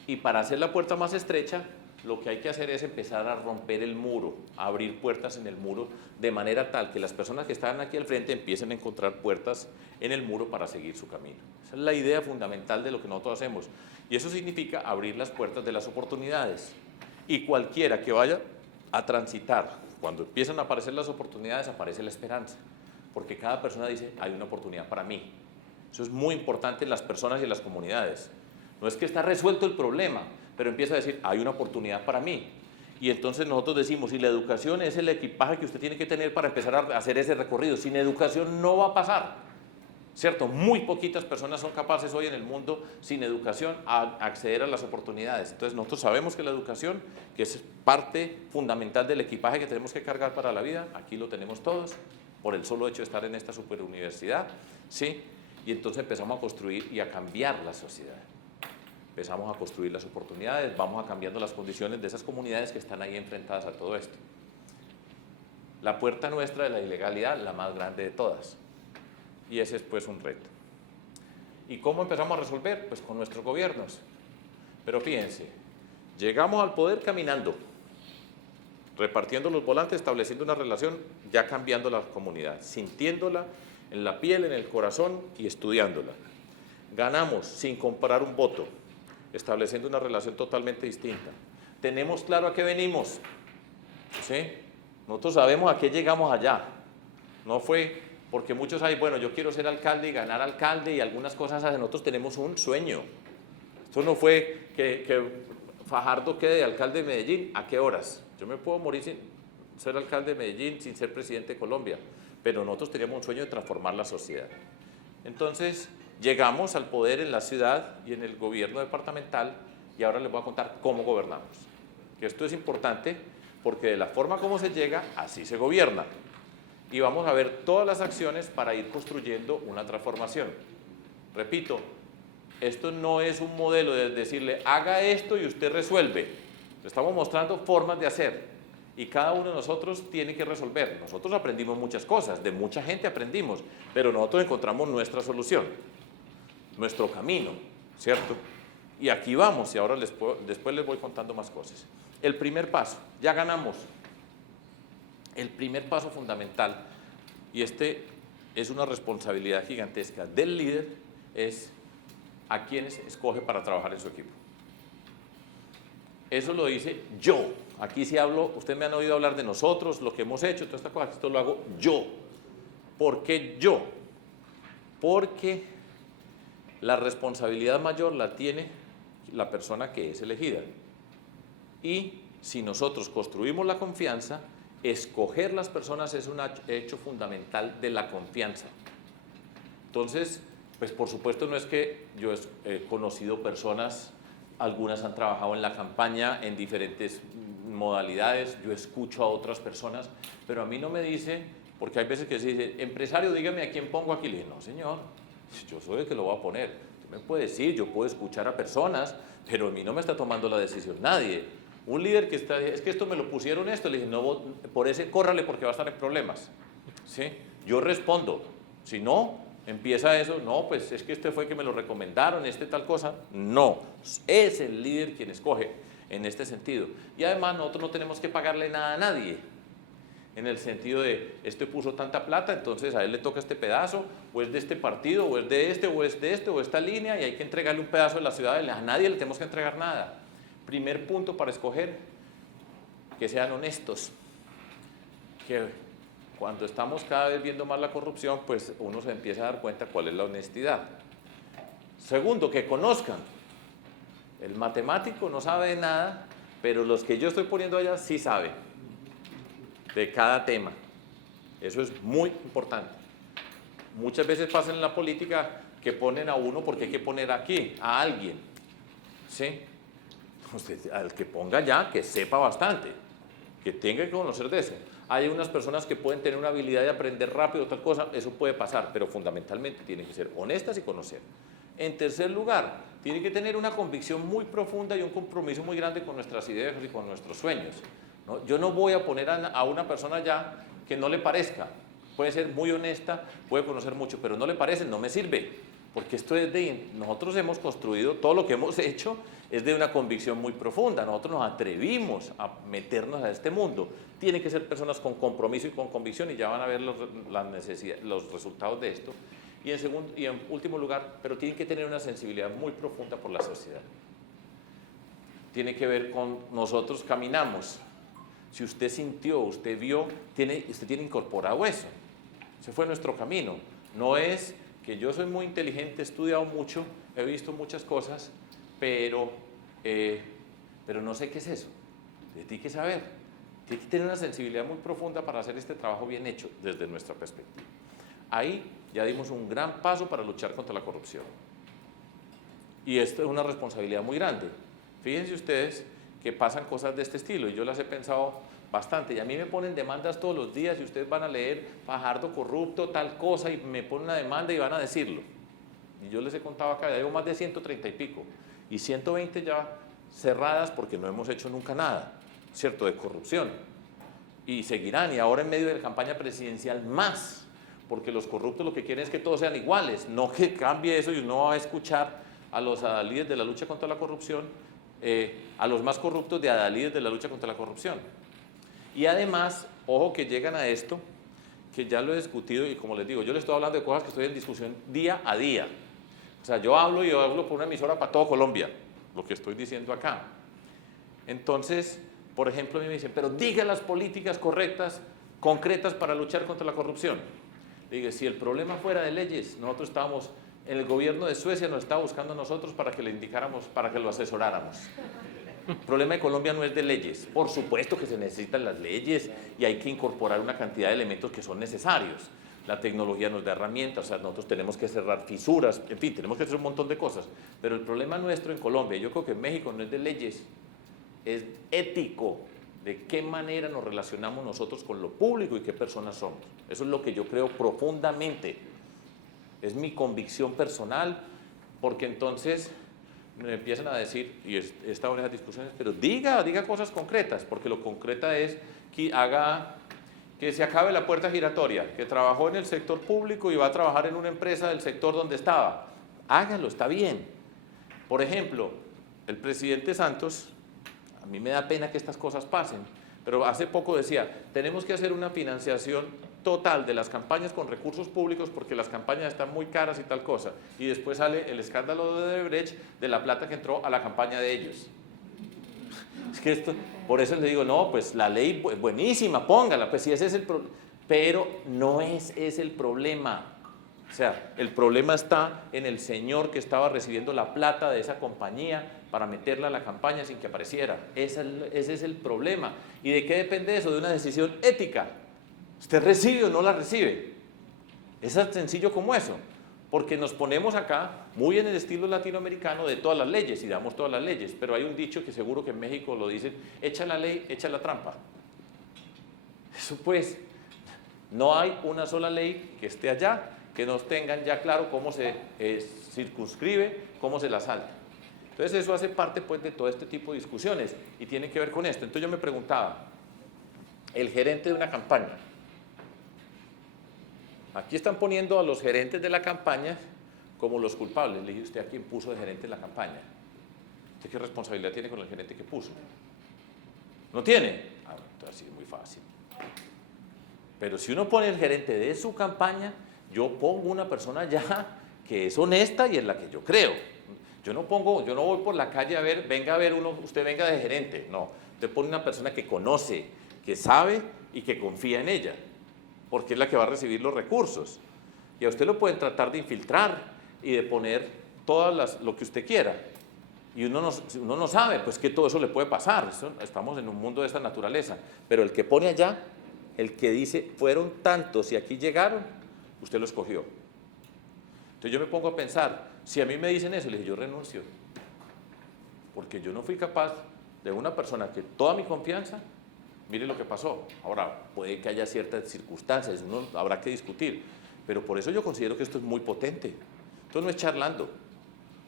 y para hacer la puerta más estrecha lo que hay que hacer es empezar a romper el muro, a abrir puertas en el muro de manera tal que las personas que están aquí al frente empiecen a encontrar puertas en el muro para seguir su camino. Esa es la idea fundamental de lo que nosotros hacemos y eso significa abrir las puertas de las oportunidades y cualquiera que vaya a transitar, cuando empiezan a aparecer las oportunidades aparece la esperanza, porque cada persona dice hay una oportunidad para mí. Eso es muy importante en las personas y en las comunidades. No es que está resuelto el problema, pero empieza a decir, hay una oportunidad para mí. Y entonces nosotros decimos, y la educación es el equipaje que usted tiene que tener para empezar a hacer ese recorrido. Sin educación no va a pasar, ¿cierto? Muy poquitas personas son capaces hoy en el mundo, sin educación, a acceder a las oportunidades. Entonces nosotros sabemos que la educación, que es parte fundamental del equipaje que tenemos que cargar para la vida, aquí lo tenemos todos, por el solo hecho de estar en esta superuniversidad, ¿sí? Y entonces empezamos a construir y a cambiar la sociedad. Empezamos a construir las oportunidades, vamos a cambiando las condiciones de esas comunidades que están ahí enfrentadas a todo esto. La puerta nuestra de la ilegalidad, la más grande de todas. Y ese es pues un reto. ¿Y cómo empezamos a resolver? Pues con nuestros gobiernos. Pero fíjense, llegamos al poder caminando, repartiendo los volantes, estableciendo una relación, ya cambiando la comunidad, sintiéndola en la piel, en el corazón y estudiándola. Ganamos sin comprar un voto, estableciendo una relación totalmente distinta. Tenemos claro a qué venimos, ¿sí? Nosotros sabemos a qué llegamos allá. No fue porque muchos hay, bueno, yo quiero ser alcalde y ganar alcalde y algunas cosas, nosotros tenemos un sueño. Esto no fue que Fajardo quede de alcalde de Medellín, ¿a qué horas? Yo me puedo morir sin ser alcalde de Medellín, sin ser presidente de Colombia, pero nosotros teníamos un sueño de transformar la sociedad. Entonces, llegamos al poder en la ciudad y en el gobierno departamental y ahora les voy a contar cómo gobernamos. Que esto es importante porque de la forma como se llega, así se gobierna. Y vamos a ver todas las acciones para ir construyendo una transformación. Repito, esto no es un modelo de decirle haga esto y usted resuelve. Le estamos mostrando formas de hacer y cada uno de nosotros tiene que resolver. Nosotros aprendimos muchas cosas, de mucha gente aprendimos, pero nosotros encontramos nuestra solución, nuestro camino, ¿cierto? Y aquí vamos, y ahora después les voy contando más cosas. El primer paso, ya ganamos. El primer paso fundamental, y este es una responsabilidad gigantesca del líder, es a quienes escoge para trabajar en su equipo. Eso lo dice yo. Aquí sí hablo, ustedes me han oído hablar de nosotros, lo que hemos hecho, toda esta cosa, esto lo hago yo. ¿Por qué yo? Porque la responsabilidad mayor la tiene la persona que es elegida. Y si nosotros construimos la confianza, escoger las personas es un hecho fundamental de la confianza. Entonces, pues por supuesto no es que yo he conocido personas, algunas han trabajado en la campaña en diferentes modalidades, yo escucho a otras personas, pero a mí no me dice, porque hay veces que se dice, empresario, dígame a quién pongo aquí. Le dije, no señor, yo soy el que lo voy a poner. Usted me puede decir, yo puedo escuchar a personas, pero a mí no me está tomando la decisión nadie. Un líder que está, es que esto me lo pusieron esto, le dije, no, por ese córrale porque va a estar en problemas. ¿Sí? Yo respondo, si no, empieza eso, no, pues es que este fue que me lo recomendaron, tal cosa. No, es el líder quien escoge. en este sentido. Y además nosotros no tenemos que pagarle nada a nadie, en el sentido de, este puso tanta plata, entonces a él le toca este pedazo, o es de este partido, o es de este, o es de este, o esta línea, y hay que entregarle un pedazo de la ciudad, a nadie le tenemos que entregar nada. Primer punto para escoger, que sean honestos, que cuando estamos cada vez viendo más la corrupción, pues uno se empieza a dar cuenta cuál es la honestidad. Segundo, que conozcan. El matemático no sabe de nada, pero los que yo estoy poniendo allá sí saben de cada tema. Eso es muy importante. Muchas veces pasa en la política que ponen a uno porque hay que poner aquí, a alguien. ¿Sí? Entonces, al que ponga ya, que sepa bastante, que tenga que conocer de eso. Hay unas personas que pueden tener una habilidad de aprender rápido, tal cosa, eso puede pasar, pero fundamentalmente tienen que ser honestas y conocer. En tercer lugar, tienen que tener una convicción muy profunda y un compromiso muy grande con nuestras ideas y con nuestros sueños, ¿no? Yo no voy a poner a una persona ya que no le parezca. Puede ser muy honesta, puede conocer mucho, pero no le parece, no me sirve. Porque esto es de, nosotros hemos construido, todo lo que hemos hecho es de una convicción muy profunda. Nosotros nos atrevimos a meternos a este mundo. Tienen que ser personas con compromiso y con convicción, y ya van a ver los resultados de esto. Y en último lugar, pero tienen que tener una sensibilidad muy profunda por la sociedad. Tiene que ver con nosotros caminamos. Si usted sintió, usted vio, usted tiene incorporado eso. Ese fue nuestro camino. No es que yo soy muy inteligente, he estudiado mucho, he visto muchas cosas, pero no sé qué es eso. Tiene que saber, tiene que tener una sensibilidad muy profunda para hacer este trabajo bien hecho desde nuestra perspectiva. Ahí ya dimos un gran paso para luchar contra la corrupción. Y esto es una responsabilidad muy grande. Fíjense ustedes que pasan cosas de este estilo, y yo las he pensado bastante, y a mí me ponen demandas todos los días, y ustedes van a leer Fajardo corrupto, tal cosa, y me ponen una demanda y van a decirlo. Y yo les he contado acá, ya llevo más de 130 y pico, y 120 ya cerradas porque no hemos hecho nunca nada, ¿cierto?, de corrupción. Y seguirán, y ahora en medio de la campaña presidencial más, porque los corruptos lo que quieren es que todos sean iguales, no que cambie eso, y uno va a escuchar a los adalides de la lucha contra la corrupción, a los más corruptos de adalides de la lucha contra la corrupción. Y además, ojo que llegan a esto, que ya lo he discutido, y como les digo, yo les estoy hablando de cosas que estoy en discusión día a día. O sea, yo hablo por una emisora para todo Colombia, lo que estoy diciendo acá. Entonces, por ejemplo, a mí me dicen, pero diga las políticas correctas, concretas para luchar contra la corrupción. Digo, si el problema fuera de leyes, nosotros estábamos, en el gobierno de Suecia nos estaba buscando a nosotros para que le indicáramos, para que lo asesoráramos. El problema de Colombia no es de leyes. Por supuesto que se necesitan las leyes y hay que incorporar una cantidad de elementos que son necesarios. La tecnología nos da herramientas, o sea, nosotros tenemos que cerrar fisuras, en fin, tenemos que hacer un montón de cosas. Pero el problema nuestro en Colombia, yo creo que en México no es de leyes, es ético, de qué manera nos relacionamos nosotros con lo público y qué personas somos. Eso es lo que yo creo profundamente. Es mi convicción personal, porque entonces me empiezan a decir, y he estado en esas discusiones, pero diga cosas concretas, porque lo concreta es que se acabe la puerta giratoria, que trabajó en el sector público y va a trabajar en una empresa del sector donde estaba. Hágalo, está bien. Por ejemplo, el presidente Santos, a mí me da pena que estas cosas pasen, pero hace poco decía, tenemos que hacer una financiación total de las campañas con recursos públicos porque las campañas están muy caras y tal cosa. Y después sale el escándalo de Odebrecht de la plata que entró a la campaña de ellos. Es que por eso le digo, no, pues la ley buenísima, póngala, pues si ese es el problema. Pero no es ese el problema. O sea, el problema está en el señor que estaba recibiendo la plata de esa compañía para meterla a la campaña sin que apareciera. Ese es el problema. ¿Y de qué depende eso? De una decisión ética. ¿Usted recibe o no la recibe? Es tan sencillo como eso. Porque nos ponemos acá, muy en el estilo latinoamericano, de todas las leyes, y damos todas las leyes. Pero hay un dicho que seguro que en México lo dicen, echa la ley, echa la trampa. Eso pues, no hay una sola ley que esté allá, que nos tengan ya claro cómo se circunscribe, cómo se la salta. Entonces eso hace parte pues de todo este tipo de discusiones y tiene que ver con esto. Entonces yo me preguntaba, el gerente de una campaña, aquí están poniendo a los gerentes de la campaña como los culpables. Le dije, ¿usted a quién puso de gerente en la campaña? ¿Usted qué responsabilidad tiene con el gerente que puso? ¿No tiene? Ah, entonces sí es muy fácil. Pero si uno pone el gerente de su campaña, yo pongo una persona ya que es honesta y en la que yo creo. Yo no voy por la calle a ver, venga a ver uno, usted venga de gerente. No, usted pone una persona que conoce, que sabe y que confía en ella, porque es la que va a recibir los recursos. Y a usted lo pueden tratar de infiltrar y de poner lo que usted quiera. Y uno no sabe, pues que todo eso le puede pasar. Estamos en un mundo de esta naturaleza. Pero el que pone allá, el que dice, fueron tantos y aquí llegaron, usted lo escogió. Entonces yo me pongo a pensar, si a mí me dicen eso, le digo, yo renuncio. Porque yo no fui capaz de una persona que toda mi confianza, mire lo que pasó. Ahora, puede que haya ciertas circunstancias, uno habrá que discutir. Pero por eso yo considero que esto es muy potente. Esto no es charlando.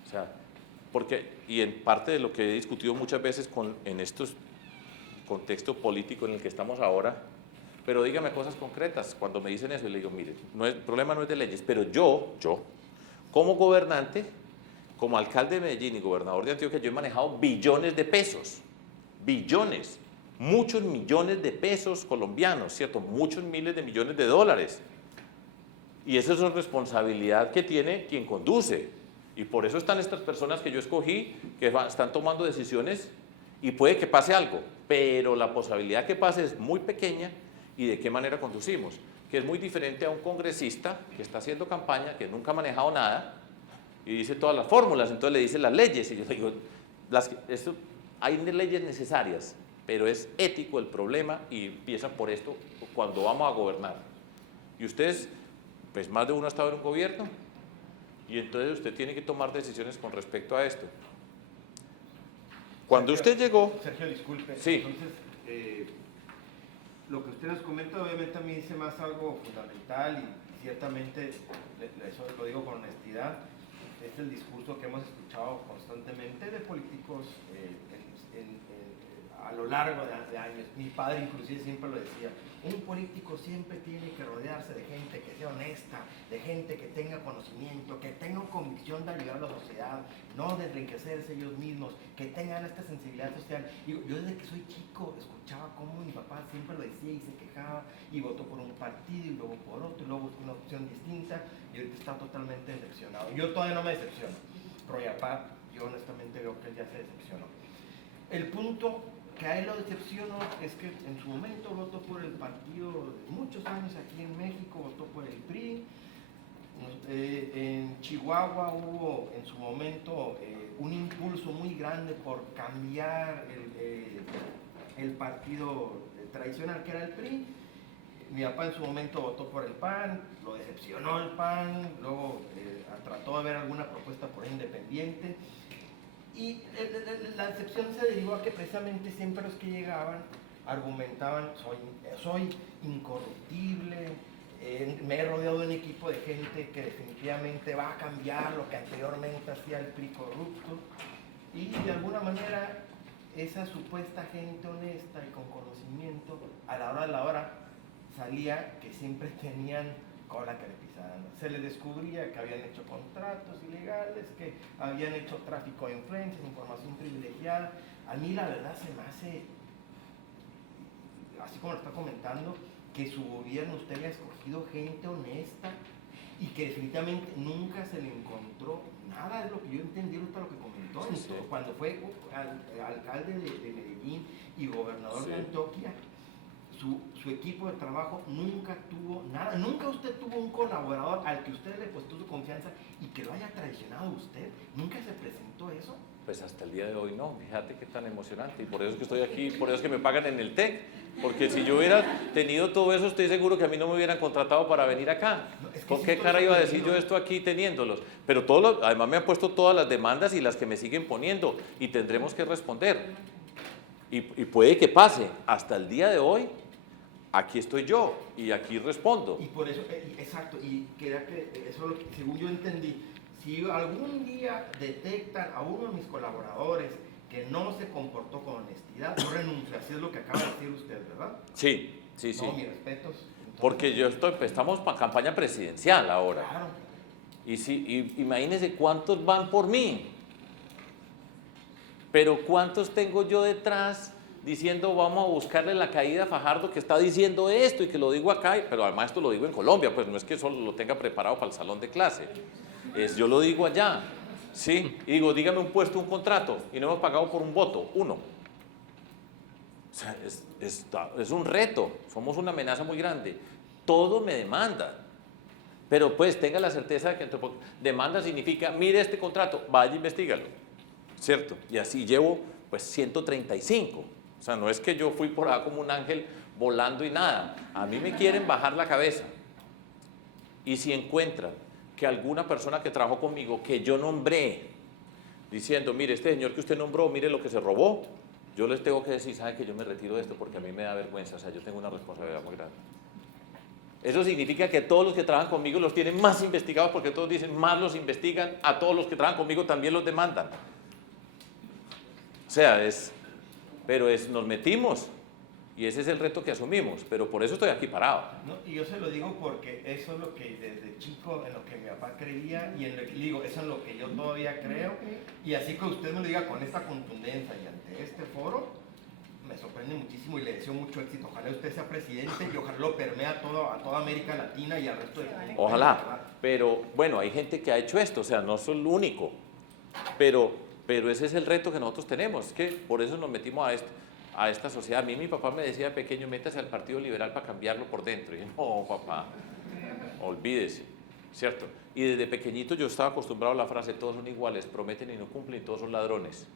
O sea, y en parte de lo que he discutido muchas veces en estos contexto político en el que estamos ahora, pero dígame cosas concretas. Cuando me dicen eso, le digo, mire, el problema no es de leyes, pero yo, como gobernante, como alcalde de Medellín y gobernador de Antioquia, yo he manejado billones de pesos, billones, muchos millones de pesos colombianos, ¿cierto? Muchos miles de millones de dólares. Y esa es una responsabilidad que tiene quien conduce. Y por eso están estas personas que yo escogí, que están tomando decisiones y puede que pase algo, pero la posibilidad que pase es muy pequeña. Y de qué manera conducimos, que es muy diferente a un congresista que está haciendo campaña, que nunca ha manejado nada, y dice todas las fórmulas, entonces le dice las leyes, y yo digo, hay leyes necesarias, pero es ético el problema, y empieza por esto cuando vamos a gobernar. Y ustedes, pues más de uno ha estado en un gobierno, y entonces usted tiene que tomar decisiones con respecto a esto. Cuando usted llegó... Sergio, disculpe. Sí. Entonces, lo que usted nos comenta obviamente a mí se me hace algo fundamental y ciertamente, eso lo digo con honestidad, es el discurso que hemos escuchado constantemente de políticos a lo largo de años. Mi padre inclusive siempre lo decía, un político siempre tiene que rodearse de gente que sea honesta, de gente que tenga conocimiento, que tenga convicción de ayudar a la sociedad, no de enriquecerse ellos mismos, que tengan esta sensibilidad social. Yo desde que soy chico escuchaba cómo mi papá siempre lo decía y se quejaba y votó por un partido y luego por otro y luego buscó una opción distinta y ahorita está totalmente decepcionado. Yo todavía no me decepciono. Royapar, yo honestamente veo que él ya se decepcionó. El punto que a él lo decepcionó es que en su momento votó por el partido de muchos años aquí en México, votó por el PRI. En Chihuahua hubo en su momento un impulso muy grande por cambiar el partido tradicional que era el PRI. Mi papá en su momento votó por el PAN, lo decepcionó el PAN, luego trató de ver alguna propuesta por independiente. Y la decepción se derivó a que precisamente siempre los que llegaban argumentaban, soy incorruptible, me he rodeado de un equipo de gente que definitivamente va a cambiar lo que anteriormente hacía el PRI corrupto. Y de alguna manera esa supuesta gente honesta y con conocimiento, a la hora salía que siempre tenían cola que le pisaran. Se les descubría que habían hecho contratos ilegales, que habían hecho tráfico de influencias, información privilegiada. A mí la verdad se me hace, así como lo está comentando, que su gobierno usted haya escogido gente honesta y que definitivamente nunca se le encontró nada de lo que yo entendí ahorita lo que comentó. Sí. Cuando fue alcalde de Medellín y gobernador de Antioquia, su equipo de trabajo nunca tuvo nada, nunca usted tuvo un colaborador al que usted le depositó su confianza y que lo haya traicionado usted, nunca se presentó eso. Pues hasta el día de hoy no, fíjate qué tan emocionante, y por eso es que estoy aquí, por eso es que me pagan en el TEC, porque si yo hubiera tenido todo eso, estoy seguro que a mí no me hubieran contratado para venir acá. ¿Con qué cara iba a decir yo esto aquí teniéndolos? Pero además me han puesto todas las demandas y las que me siguen poniendo, y tendremos que responder. Y puede que pase, hasta el día de hoy, aquí estoy yo y aquí respondo. Y por eso, exacto, y queda que eso es lo que, según yo entendí, si algún día detectan a uno de mis colaboradores que no se comportó con honestidad, yo renuncio, así es lo que acaba de decir usted, ¿verdad? Sí, sí, sí. No, mis respetos. Entonces, porque estamos para campaña presidencial ahora. Claro. Y imagínense cuántos van por mí. Pero ¿cuántos tengo yo detrás diciendo vamos a buscarle la caída a Fajardo que está diciendo esto y que lo digo acá? Pero además esto lo digo en Colombia, pues no es que solo lo tenga preparado para el salón de clase. Yo lo digo allá, ¿sí? Y digo, dígame un puesto, un contrato, y no hemos pagado por un voto, uno. O sea, es un reto, somos una amenaza muy grande. Todo me demanda. Pero pues tenga la certeza de que demanda significa, mire este contrato, vaya, investígalo, ¿cierto? Y así llevo pues 135. O sea, no es que yo fui por acá como un ángel volando y nada. A mí me quieren bajar la cabeza. Y si encuentran que alguna persona que trabajó conmigo, que yo nombré, diciendo, mire, este señor que usted nombró, mire lo que se robó, yo les tengo que decir, sabe que yo me retiro de esto porque a mí me da vergüenza, o sea, yo tengo una responsabilidad muy grande. Eso significa que todos los que trabajan conmigo los tienen más investigados porque todos dicen, más los investigan, a todos los que trabajan conmigo también los demandan. O sea, nos metimos y ese es el reto que asumimos, pero por eso estoy aquí parado. No, y yo se lo digo porque eso es lo que desde chico, en lo que mi papá creía y en lo que digo, eso es lo que yo todavía creo. Y así que usted me lo diga con esta contundencia y ante este foro, me sorprende muchísimo y le deseo mucho éxito. Ojalá usted sea presidente y ojalá lo permea a toda América Latina y al resto del mundo. Ojalá, pero bueno, hay gente que ha hecho esto, o sea, no soy el único, pero ese es el reto que nosotros tenemos, es que por eso nos metimos a esta sociedad. A mí mi papá me decía de pequeño, métase al Partido Liberal para cambiarlo por dentro. Y yo, no, papá, olvídese, ¿cierto? Y desde pequeñito yo estaba acostumbrado a la frase, todos son iguales, prometen y no cumplen, todos son ladrones.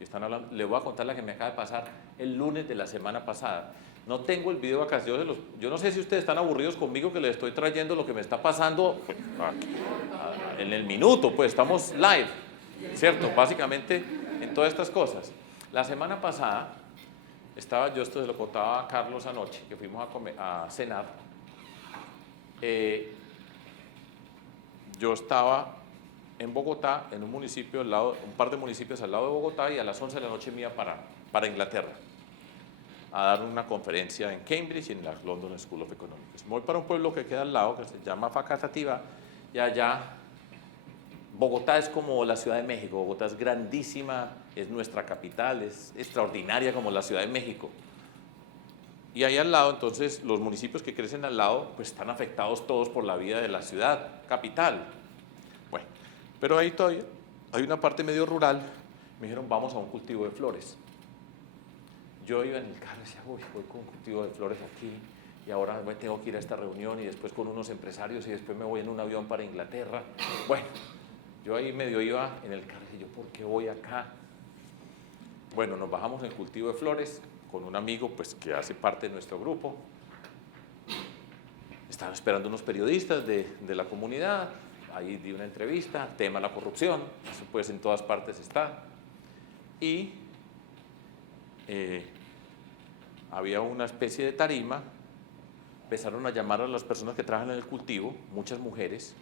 Y están hablando, le voy a contar la que me acaba de pasar el lunes de la semana pasada. No tengo el video acá, yo no sé si ustedes están aburridos conmigo que les estoy trayendo lo que me está pasando en el minuto, pues estamos live, ¿cierto? Básicamente en todas estas cosas. La semana pasada yo esto se lo contaba a Carlos anoche, que fuimos a cenar. Yo estaba en Bogotá, en un municipio al lado, un par de municipios al lado de Bogotá, y a las 11 de la noche me iba para Inglaterra a dar una conferencia en Cambridge y en la London School of Economics. Me voy para un pueblo que queda al lado, que se llama Facatativá, y allá Bogotá es como la Ciudad de México. Bogotá es grandísima, es nuestra capital, es extraordinaria como la Ciudad de México. Y ahí al lado, entonces, los municipios que crecen al lado, pues están afectados todos por la vida de la ciudad capital. Bueno, pero ahí todavía hay una parte medio rural. Me dijeron, vamos a un cultivo de flores. Yo iba en el carro y decía, uy, voy con un cultivo de flores aquí, y ahora tengo que ir a esta reunión, y después con unos empresarios, y después me voy en un avión para Inglaterra. Bueno, yo ahí medio iba en el carro y yo, ¿por qué voy acá? Bueno, nos bajamos en el cultivo de flores con un amigo pues, que hace parte de nuestro grupo. Estaban esperando unos periodistas de la comunidad. Ahí di una entrevista, tema la corrupción, eso pues en todas partes está. Y había una especie de tarima, empezaron a llamar a las personas que trabajan en el cultivo, muchas mujeres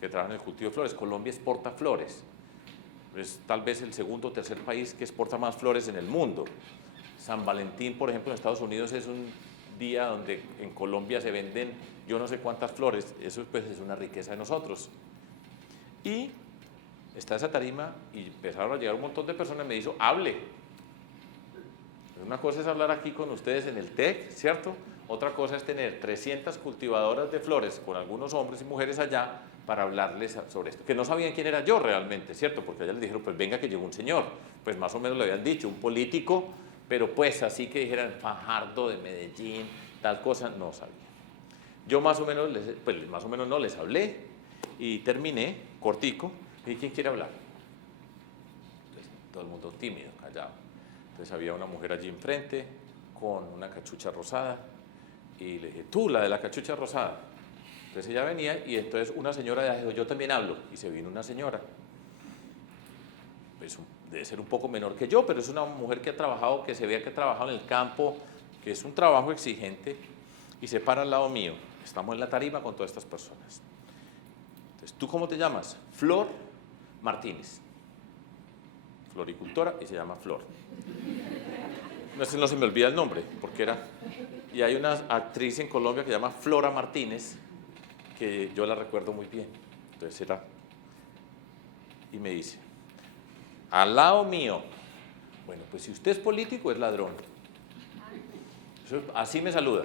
que trabajan en el cultivo de flores. Colombia exporta flores, es tal vez el segundo o tercer país que exporta más flores en el mundo. San Valentín, por ejemplo, en Estados Unidos es un día donde en Colombia se venden yo no sé cuántas flores, eso pues es una riqueza de nosotros. Y está esa tarima y empezaron a llegar un montón de personas y me dijo, hable. Una cosa es hablar aquí con ustedes en el TEC, ¿cierto? Otra cosa es tener 300 cultivadoras de flores con algunos hombres y mujeres allá para hablarles sobre esto, que no sabían quién era yo realmente, ¿cierto? Porque allá les dijeron, pues venga que llegó un señor, pues más o menos le habían dicho, un político, pero pues así que dijeran Fajardo de Medellín, tal cosa, no sabía. Yo más o menos no les hablé y terminé, cortico, y dije, ¿quién quiere hablar? Entonces, todo el mundo tímido, callado. Entonces había una mujer allí enfrente con una cachucha rosada y le dije, tú, la de la cachucha rosada. Entonces ella venía y entonces una señora dijo, yo también hablo, y se vino una señora. Pues debe ser un poco menor que yo, pero es una mujer que ha trabajado, que se vea que ha trabajado en el campo, que es un trabajo exigente, y se para al lado mío. Estamos en la tarima con todas estas personas. Entonces, ¿tú cómo te llamas? Flor Martínez. Floricultora, y se llama Flor. No se me olvida el nombre, porque era... Y hay una actriz en Colombia que se llama Flora Martínez, que yo la recuerdo muy bien. Entonces era... Y me dice, al lado mío, Bueno, pues si usted es político, es ladrón. Así me saluda.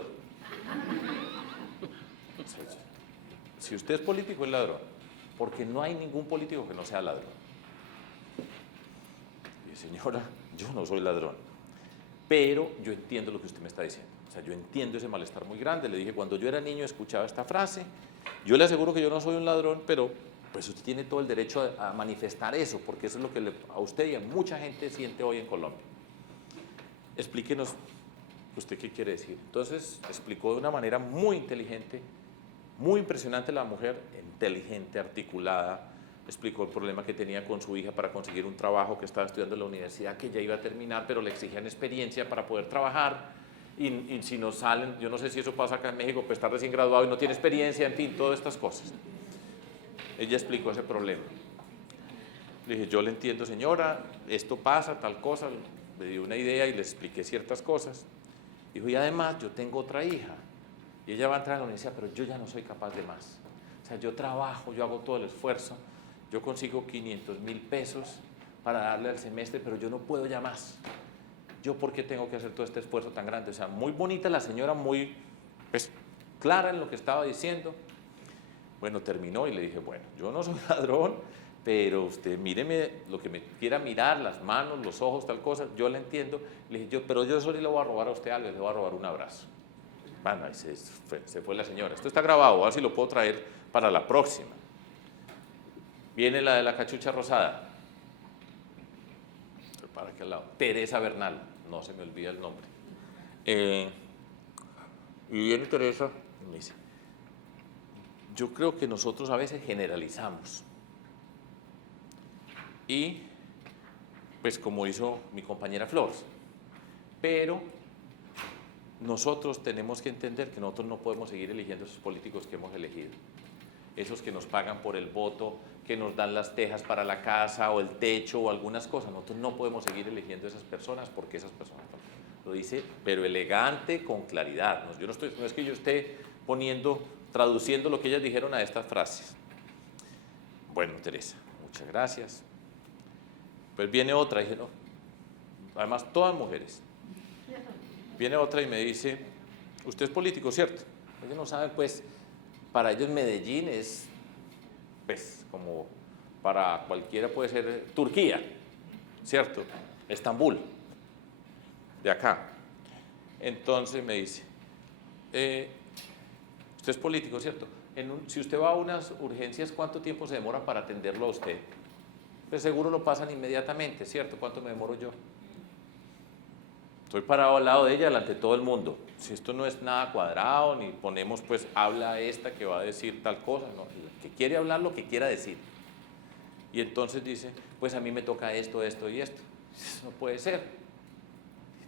Si usted es político, es ladrón. Porque no hay ningún político que no sea ladrón. Y señora, yo no soy ladrón. Pero yo entiendo lo que usted me está diciendo. O sea, yo entiendo ese malestar muy grande. Le dije, cuando yo era niño escuchaba esta frase. Yo le aseguro que yo no soy un ladrón, pero pues usted tiene todo el derecho a manifestar eso, porque eso es lo que a usted y a mucha gente siente hoy en Colombia. Explíquenos usted qué quiere decir. Entonces explicó de una manera muy inteligente, muy impresionante la mujer, inteligente, articulada. Explicó el problema que tenía con su hija para conseguir un trabajo que estaba estudiando en la universidad, que ya iba a terminar, pero le exigían experiencia para poder trabajar. Y si no salen, yo no sé si eso pasa acá en México, pues está recién graduado y no tiene experiencia, en fin, todas estas cosas. Ella explicó ese problema. Le dije, yo le entiendo, señora, esto pasa, tal cosa. Me dio una idea y le expliqué ciertas cosas. Dijo, y además yo tengo otra hija. Y ella va a entrar a la universidad, pero yo ya no soy capaz de más. O sea, yo trabajo, yo hago todo el esfuerzo, yo consigo 500.000 pesos para darle al semestre, pero yo no puedo ya más. ¿Yo por qué tengo que hacer todo este esfuerzo tan grande? O sea, muy bonita la señora, muy pues, clara en lo que estaba diciendo. Bueno, terminó y le dije, bueno, yo no soy ladrón, pero usted míreme lo que me quiera mirar, las manos, los ojos, tal cosa, yo le entiendo. Le dije, pero yo solo le voy a robar a usted algo, le voy a robar un abrazo. Bueno, y se fue la señora. Esto está grabado, a ver si lo puedo traer para la próxima. Viene la de la cachucha rosada. Para aquel lado. Teresa Bernal, no se me olvida el nombre. Y viene Teresa y me dice, yo creo que nosotros a veces generalizamos. Y, pues como hizo mi compañera Flores, pero nosotros tenemos que entender que nosotros no podemos seguir eligiendo esos políticos que hemos elegido. Esos que nos pagan por el voto, que nos dan las tejas para la casa o el techo o algunas cosas. Nosotros no podemos seguir eligiendo a esas personas porque esas personas lo dice, pero elegante, con claridad. No es que yo esté traduciendo lo que ellas dijeron a estas frases. Bueno, Teresa, muchas gracias. Pues viene otra, y dije, no, además todas mujeres. Viene otra y me dice, usted es político, ¿cierto? Ellos no saben, pues, para ellos Medellín es, pues, como para cualquiera puede ser Turquía, ¿cierto? Estambul, de acá. Entonces me dice, usted es político, ¿cierto? Si usted va a unas urgencias, ¿cuánto tiempo se demora para atenderlo a usted? Pues seguro lo pasan inmediatamente, ¿cierto? ¿Cuánto me demoro yo? Estoy parado al lado de ella, delante de todo el mundo. Si esto no es nada cuadrado, ni ponemos, pues, habla esta que va a decir tal cosa, no, el que quiere hablar lo que quiera decir. Y entonces dice, pues a mí me toca esto, esto y esto. Eso no puede ser.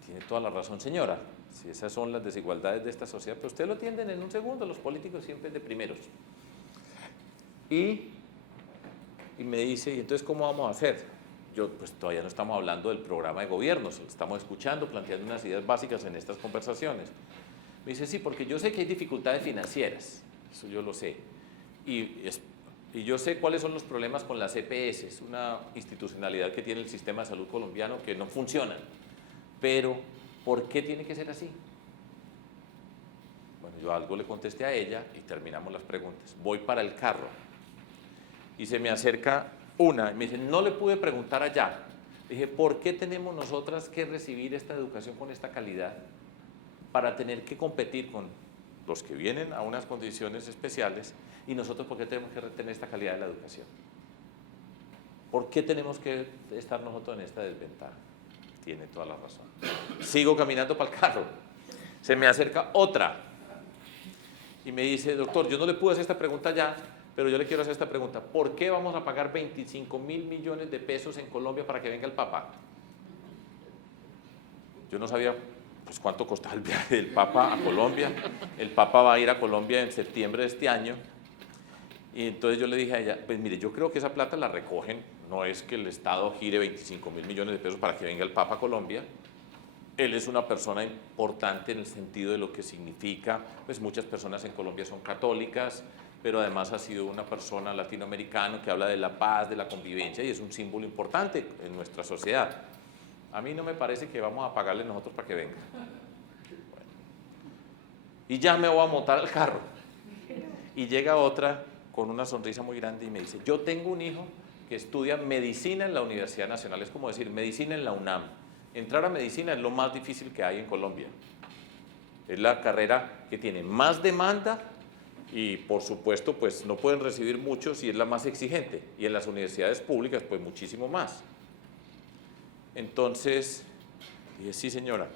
Tiene toda la razón, señora. Si esas son las desigualdades de esta sociedad, pero usted lo entienden en un segundo, los políticos siempre de primeros. Y me dice, ¿y entonces cómo vamos a hacer? Yo, pues todavía no estamos hablando del programa de gobierno, estamos escuchando, planteando unas ideas básicas en estas conversaciones. Me dice, sí, porque yo sé que hay dificultades financieras, eso yo lo sé. Y yo sé cuáles son los problemas con las EPS, es una institucionalidad que tiene el sistema de salud colombiano que no funciona. Pero, ¿por qué tiene que ser así? Bueno, yo algo le contesté a ella y terminamos las preguntas. Voy para el carro y se me acerca una y me dice, no le pude preguntar allá. Le dije, ¿por qué tenemos nosotras que recibir esta educación con esta calidad para tener que competir con los que vienen a unas condiciones especiales y nosotros por qué tenemos que retener esta calidad de la educación? ¿Por qué tenemos que estar nosotros en esta desventaja? Tiene toda la razón. Sigo caminando para el carro. Se me acerca otra y me dice, doctor, yo no le pude hacer esta pregunta ya, pero yo le quiero hacer esta pregunta. ¿Por qué vamos a pagar 25.000 millones de pesos en Colombia para que venga el Papa? Yo no sabía pues, cuánto costaba el viaje del Papa a Colombia. El Papa va a ir a Colombia en septiembre de este año. Y entonces yo le dije a ella, pues mire, yo creo que esa plata la recogen. No es que el Estado gire 25.000 millones de pesos para que venga el Papa a Colombia. Él es una persona importante en el sentido de lo que significa, pues muchas personas en Colombia son católicas, pero además ha sido una persona latinoamericana que habla de la paz, de la convivencia y es un símbolo importante en nuestra sociedad. A mí no me parece que vamos a pagarle nosotros para que venga. Y ya me voy a montar al carro. Y llega otra con una sonrisa muy grande y me dice, yo tengo un hijo que estudia medicina en la Universidad Nacional, es como decir, medicina en la UNAM. Entrar a medicina es lo más difícil que hay en Colombia. Es la carrera que tiene más demanda y, por supuesto, pues no pueden recibir muchos y es la más exigente. Y en las universidades públicas, pues muchísimo más. Entonces, dije, sí, señora.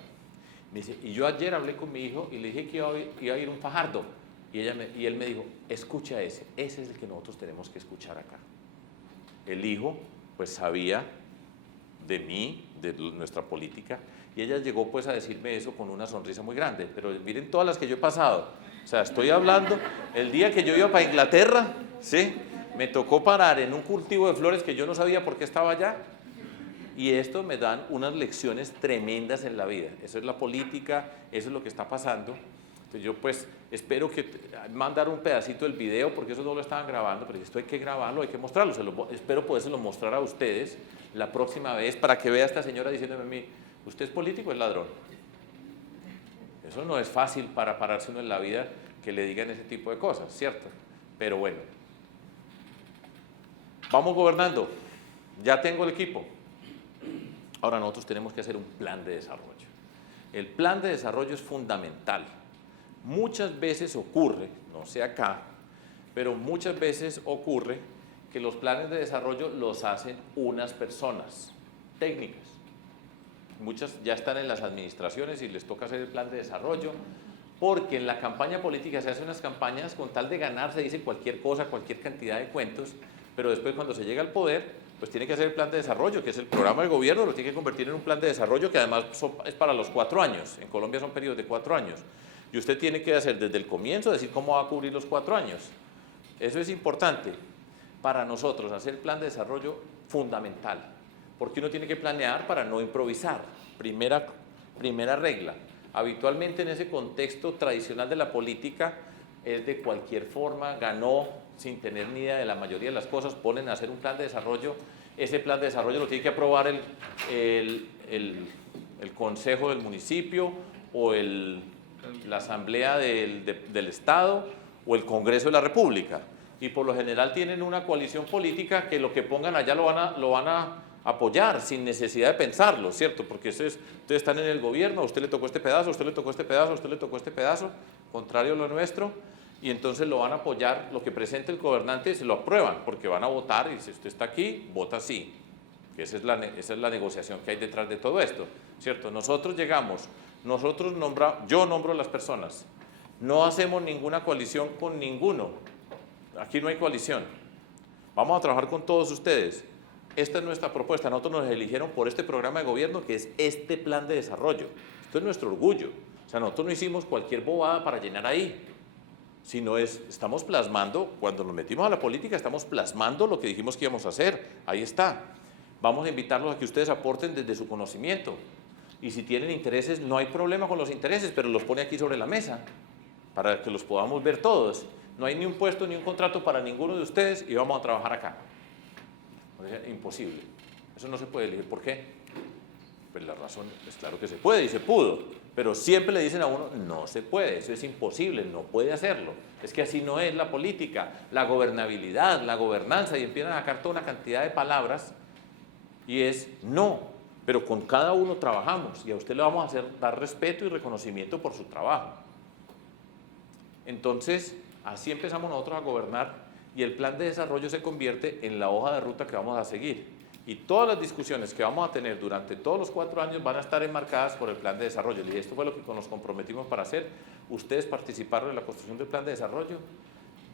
Me dice, y yo ayer hablé con mi hijo y le dije que iba a ir a un Fajardo. Y él me dijo, escucha ese es el que nosotros tenemos que escuchar acá. El hijo, pues sabía de mí, de nuestra política, y ella llegó pues a decirme eso con una sonrisa muy grande, pero miren todas las que yo he pasado, o sea, estoy hablando, el día que yo iba para Inglaterra, ¿sí? Me tocó parar en un cultivo de flores que yo no sabía por qué estaba allá, y esto me dan unas lecciones tremendas en la vida, eso es la política, eso es lo que está pasando. Entonces yo pues espero que mandar un pedacito del video, porque eso no lo estaban grabando, pero esto hay que grabarlo, hay que mostrarlo, espero podérselo mostrar a ustedes la próxima vez para que vea a esta señora diciéndome a mí, ¿usted es político o es ladrón? Eso no es fácil para pararse uno en la vida que le digan ese tipo de cosas, ¿cierto? Pero bueno, vamos gobernando, ya tengo el equipo. Ahora nosotros tenemos que hacer un plan de desarrollo. El plan de desarrollo es fundamental. Muchas veces ocurre, no sé acá, pero muchas veces ocurre que los planes de desarrollo los hacen unas personas técnicas. Muchas ya están en las administraciones y les toca hacer el plan de desarrollo, porque en la campaña política se hacen unas campañas con tal de ganar, se dice cualquier cosa, cualquier cantidad de cuentos, pero después cuando se llega al poder, pues tiene que hacer el plan de desarrollo, que es el programa de gobierno, lo tiene que convertir en un plan de desarrollo que además es para los 4 años. En Colombia son periodos de 4 años. Y usted tiene que hacer desde el comienzo, decir cómo va a cubrir los 4 años. Eso es importante para nosotros, hacer el plan de desarrollo fundamental, porque uno tiene que planear para no improvisar. Primera regla. Habitualmente en ese contexto tradicional de la política es de cualquier forma, ganó sin tener ni idea de la mayoría de las cosas, ponen a hacer un plan de desarrollo, ese plan de desarrollo lo tiene que aprobar el consejo del municipio o la asamblea del Estado o el Congreso de la República, y por lo general tienen una coalición política que lo que pongan allá lo van a apoyar sin necesidad de pensarlo, ¿cierto? Porque ustedes están en el gobierno, a usted le tocó este pedazo, a usted le tocó este pedazo, a usted le tocó este pedazo, contrario a lo nuestro, y entonces lo van a apoyar, lo que presente el gobernante se lo aprueban, porque van a votar y si usted está aquí, vota sí. Esa es la negociación que hay detrás de todo esto, ¿cierto? Nosotros llegamos, yo nombro a las personas, no hacemos ninguna coalición con ninguno, aquí no hay coalición, vamos a trabajar con todos ustedes. Esta es nuestra propuesta, nosotros nos eligieron por este programa de gobierno que es este plan de desarrollo. Esto es nuestro orgullo. O sea, nosotros no hicimos cualquier bobada para llenar ahí, sino estamos plasmando, cuando nos metimos a la política, estamos plasmando lo que dijimos que íbamos a hacer. Ahí está. Vamos a invitarlos a que ustedes aporten desde su conocimiento. Y si tienen intereses, no hay problema con los intereses, pero los pone aquí sobre la mesa para que los podamos ver todos. No hay ni un puesto ni un contrato para ninguno de ustedes y vamos a trabajar acá. Imposible, eso no se puede elegir. ¿Por qué? Pues la razón es claro que se puede y se pudo, pero siempre le dicen a uno, no se puede, eso es imposible, no puede hacerlo. Es que así no es la política, la gobernabilidad, la gobernanza, y empiezan a sacar toda una cantidad de palabras y es no, pero con cada uno trabajamos y a usted le vamos a dar respeto y reconocimiento por su trabajo. Entonces, así empezamos nosotros a gobernar. Y el plan de desarrollo se convierte en la hoja de ruta que vamos a seguir. Y todas las discusiones que vamos a tener durante todos los 4 años van a estar enmarcadas por el plan de desarrollo. Y esto fue lo que nos comprometimos para hacer. Ustedes participaron en la construcción del plan de desarrollo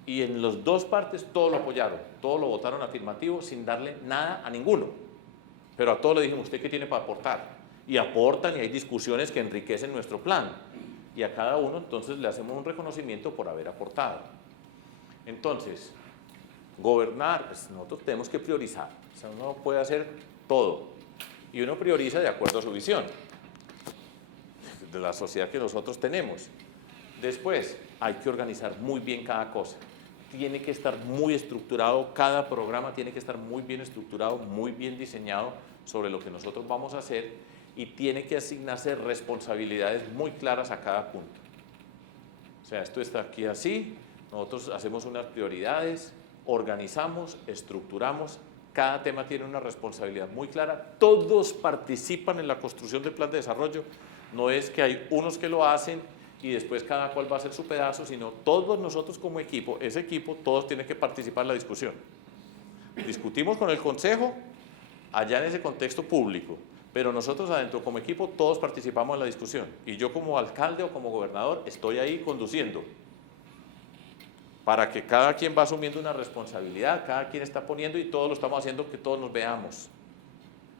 y en las 2 partes todos lo apoyaron, todos lo votaron afirmativo sin darle nada a ninguno. Pero a todos le dijimos, ¿usted qué tiene para aportar? Y aportan y hay discusiones que enriquecen nuestro plan. Y a cada uno entonces le hacemos un reconocimiento por haber aportado. Entonces, gobernar, pues nosotros tenemos que priorizar, o sea, uno puede hacer todo y uno prioriza de acuerdo a su visión de la sociedad que nosotros tenemos. Después, hay que organizar muy bien cada cosa, tiene que estar muy estructurado, cada programa tiene que estar muy bien estructurado, muy bien diseñado sobre lo que nosotros vamos a hacer y tiene que asignarse responsabilidades muy claras a cada punto. O sea, esto está aquí así, nosotros hacemos unas prioridades, organizamos, estructuramos, cada tema tiene una responsabilidad muy clara, todos participan en la construcción del plan de desarrollo, no es que hay unos que lo hacen y después cada cual va a hacer su pedazo, sino todos nosotros como equipo, ese equipo, todos tienen que participar en la discusión. Discutimos con el consejo allá en ese contexto público, pero nosotros adentro como equipo todos participamos en la discusión y yo como alcalde o como gobernador estoy ahí conduciendo para que cada quien va asumiendo una responsabilidad, cada quien está poniendo y todos lo estamos haciendo que todos nos veamos.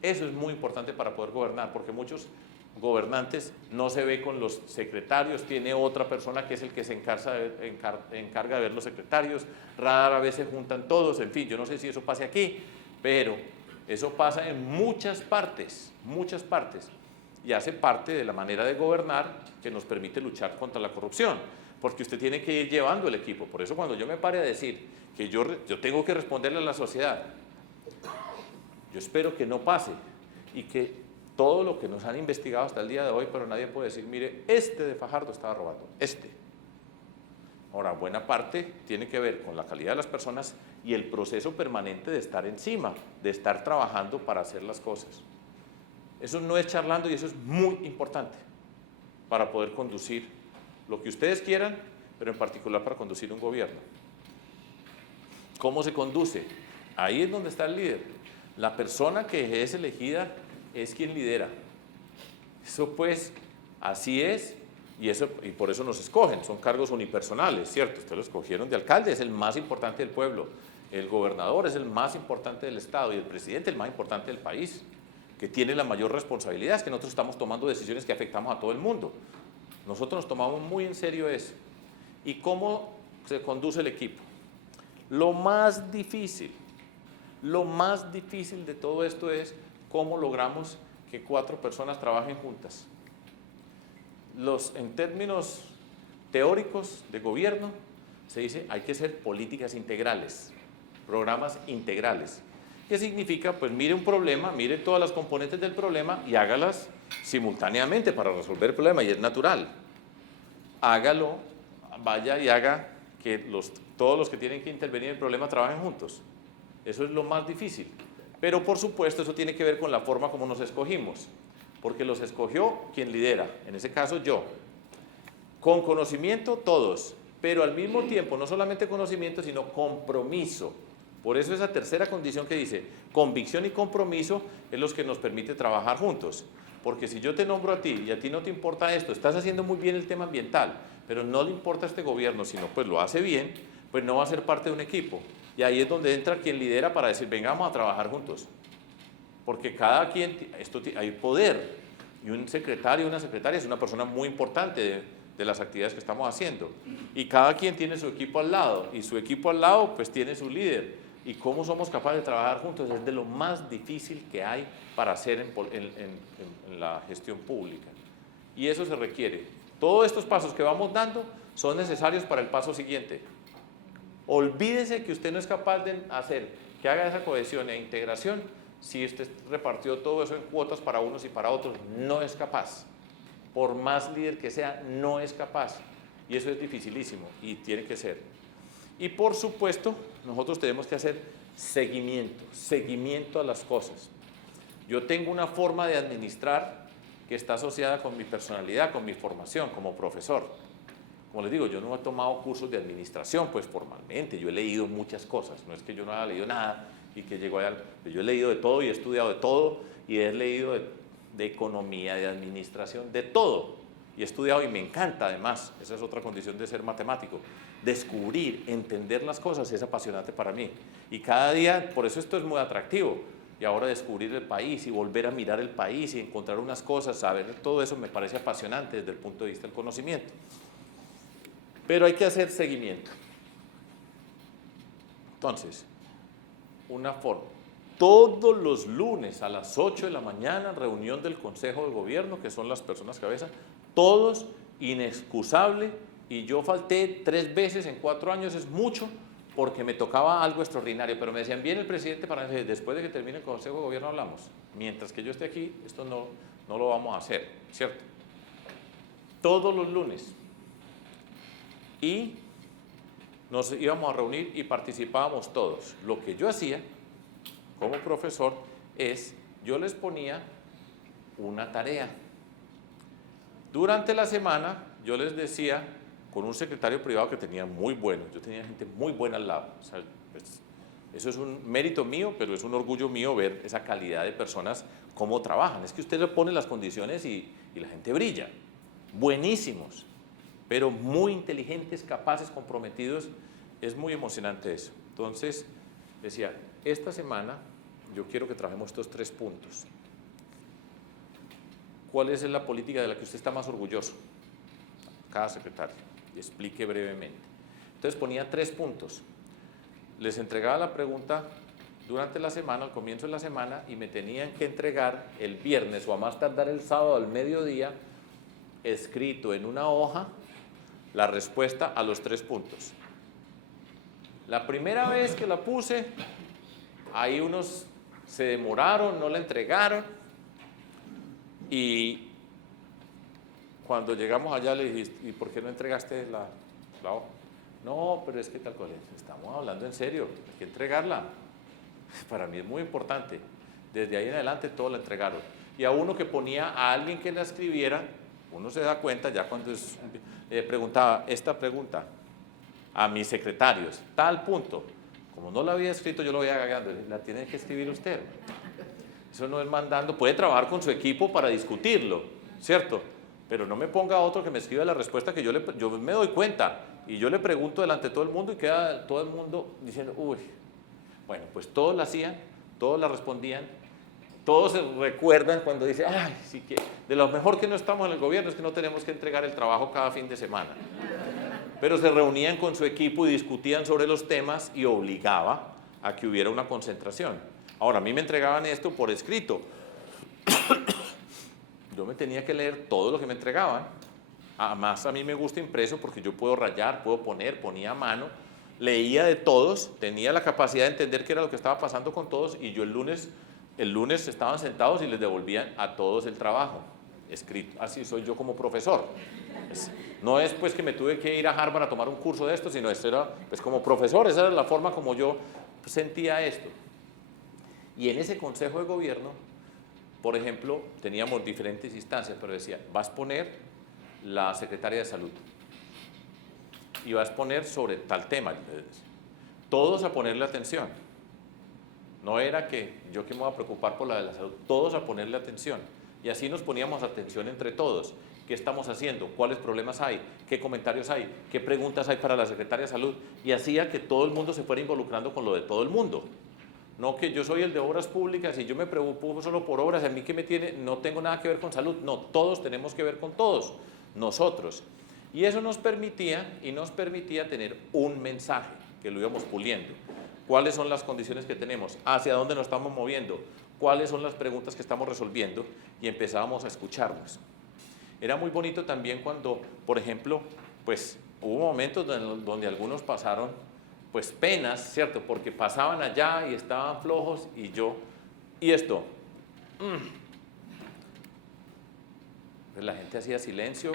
Eso es muy importante para poder gobernar, porque muchos gobernantes no se ve con los secretarios, tiene otra persona que es el que se encarga de ver los secretarios, rara vez se juntan todos, en fin, yo no sé si eso pase aquí, pero eso pasa en muchas partes, y hace parte de la manera de gobernar que nos permite luchar contra la corrupción, porque usted tiene que ir llevando el equipo. Por eso cuando yo me pare a decir que yo tengo que responderle a la sociedad, yo espero que no pase y que todo lo que nos han investigado hasta el día de hoy, pero nadie puede decir, mire, este de Fajardo estaba robando, este. Ahora, buena parte tiene que ver con la calidad de las personas y el proceso permanente de estar encima, de estar trabajando para hacer las cosas. Eso no es charlando y eso es muy importante para poder conducir lo que ustedes quieran, pero en particular para conducir un gobierno. ¿Cómo se conduce? Ahí es donde está el líder. La persona que es elegida es quien lidera. Eso pues, así es, y por eso nos escogen, son cargos unipersonales, ¿cierto? Ustedes lo escogieron de alcalde, es el más importante del pueblo, el gobernador es el más importante del estado y el presidente el más importante del país, que tiene la mayor responsabilidad, es que nosotros estamos tomando decisiones que afectamos a todo el mundo. Nosotros nos tomamos muy en serio eso. ¿Y cómo se conduce el equipo? Lo más difícil de todo esto es cómo logramos que 4 personas trabajen juntas. En términos teóricos de gobierno, se dice hay que hacer políticas integrales, programas integrales. ¿Qué significa? Pues mire un problema, mire todas las componentes del problema y hágalas simultáneamente para resolver el problema, y es natural. Hágalo, vaya y haga que todos los que tienen que intervenir en el problema trabajen juntos. Eso es lo más difícil. Pero por supuesto eso tiene que ver con la forma como nos escogimos, porque los escogió quien lidera, en ese caso yo. Con conocimiento todos, pero al mismo tiempo no solamente conocimiento, sino compromiso. Por eso esa tercera condición que dice convicción y compromiso es lo que nos permite trabajar juntos. Porque si yo te nombro a ti y a ti no te importa esto, estás haciendo muy bien el tema ambiental, pero no le importa a este gobierno, sino pues lo hace bien, pues no va a ser parte de un equipo. Y ahí es donde entra quien lidera para decir, vengamos a trabajar juntos. Porque cada quien, hay poder, y un secretario o una secretaria es una persona muy importante de las actividades que estamos haciendo. Y cada quien tiene su equipo al lado, y su equipo al lado pues tiene su líder. Y cómo somos capaces de trabajar juntos es de lo más difícil que hay para hacer en la gestión pública. Y eso se requiere. Todos estos pasos que vamos dando son necesarios para el paso siguiente. Olvídese que usted no es capaz de hacer que haga esa cohesión e integración si usted repartió todo eso en cuotas para unos y para otros. No es capaz. Por más líder que sea, no es capaz. Y eso es dificilísimo y tiene que ser. Y por supuesto, nosotros tenemos que hacer seguimiento a las cosas. Yo tengo una forma de administrar que está asociada con mi personalidad, con mi formación como profesor. Como les digo, yo no he tomado cursos de administración, pues formalmente, yo he leído muchas cosas, no es que yo no haya leído nada y que llego allá, yo he leído de todo y he estudiado de todo y he leído de economía, de administración, de todo. Y he estudiado y me encanta además, esa es otra condición de ser matemático, descubrir, entender las cosas es apasionante para mí. Y cada día, por eso esto es muy atractivo. Y ahora descubrir el país y volver a mirar el país y encontrar unas cosas, saber todo eso me parece apasionante desde el punto de vista del conocimiento. Pero hay que hacer seguimiento. Entonces, una forma. Todos los lunes a las 8 de la mañana, reunión del Consejo de Gobierno, que son las personas cabeza, todos inexcusable, y yo falté 3 veces en 4 años, es mucho, porque me tocaba algo extraordinario, pero me decían, viene el presidente para después de que termine el Consejo de Gobierno hablamos. Mientras que yo esté aquí, esto no lo vamos a hacer, ¿cierto? Todos los lunes. Y nos íbamos a reunir y participábamos todos. Lo que yo hacía como profesor es, yo les ponía una tarea. Durante la semana yo les decía, con un secretario privado que tenía muy bueno, yo tenía gente muy buena al lado, o sea, pues, eso es un mérito mío, pero es un orgullo mío ver esa calidad de personas, cómo trabajan. Es que usted le pone las condiciones y la gente brilla. Buenísimos, pero muy inteligentes, capaces, comprometidos. Es muy emocionante eso. Entonces, decía, esta semana yo quiero que trabajemos estos 3 puntos. ¿Cuál es la política de la que usted está más orgulloso? Cada secretario. Explique brevemente. Entonces ponía 3 puntos. Les entregaba la pregunta durante la semana, al comienzo de la semana, y me tenían que entregar el viernes o a más tardar el sábado al mediodía, escrito en una hoja, la respuesta a los 3 puntos. La primera vez que la puse, ahí unos se demoraron, no la entregaron, y cuando llegamos allá le dije, ¿y por qué no entregaste la hoja? No, pero es que tal cosa, estamos hablando en serio, hay que entregarla. Para mí es muy importante. Desde ahí en adelante todos la entregaron. Y a uno que ponía a alguien que la escribiera, uno se da cuenta ya cuando preguntaba esta pregunta a mis secretarios, tal punto. Como no la había escrito, yo lo voy agregando, la tiene que escribir usted. Eso no es mandando, puede trabajar con su equipo para discutirlo, ¿cierto? Pero no me ponga a otro que me escriba la respuesta que yo me doy cuenta y yo le pregunto delante de todo el mundo y queda todo el mundo diciendo, uy, bueno, pues todos la hacían, todos la respondían, todos se recuerdan cuando dicen, ay, sí que de lo mejor que no estamos en el gobierno es que no tenemos que entregar el trabajo cada fin de semana. Pero se reunían con su equipo y discutían sobre los temas y obligaba a que hubiera una concentración. Ahora, a mí me entregaban esto por escrito. Yo me tenía que leer todo lo que me entregaban. Además, a mí me gusta impreso porque yo puedo rayar, puedo poner, ponía a mano, leía de todos, tenía la capacidad de entender qué era lo que estaba pasando con todos y yo el lunes estaban sentados y les devolvían a todos el trabajo escrito. Así soy yo como profesor. No es pues que me tuve que ir a Harvard a tomar un curso de esto, sino esto era pues como profesor, esa era la forma como yo sentía esto. Y en ese consejo de gobierno, por ejemplo, teníamos diferentes instancias, pero decía, vas a poner la secretaria de salud y vas a poner sobre tal tema. Todos a ponerle atención. No era que yo que me voy a preocupar por la de la salud, todos a ponerle atención. Y así nos poníamos atención entre todos. ¿Qué estamos haciendo? ¿Cuáles problemas hay? ¿Qué comentarios hay? ¿Qué preguntas hay para la secretaria de salud? Y hacía que todo el mundo se fuera involucrando con lo de todo el mundo. No que yo soy el de obras públicas y yo me preocupo solo por obras, a mí que me tiene, no tengo nada que ver con salud. No, todos tenemos que ver con todos, nosotros. Y eso nos permitía tener un mensaje que lo íbamos puliendo. ¿Cuáles son las condiciones que tenemos? ¿Hacia dónde nos estamos moviendo? ¿Cuáles son las preguntas que estamos resolviendo? Y empezábamos a escucharnos. Era muy bonito también cuando, por ejemplo, pues hubo momentos donde algunos pasaron pues penas, ¿cierto? Porque pasaban allá y estaban flojos y esto. Pues la gente hacía silencio,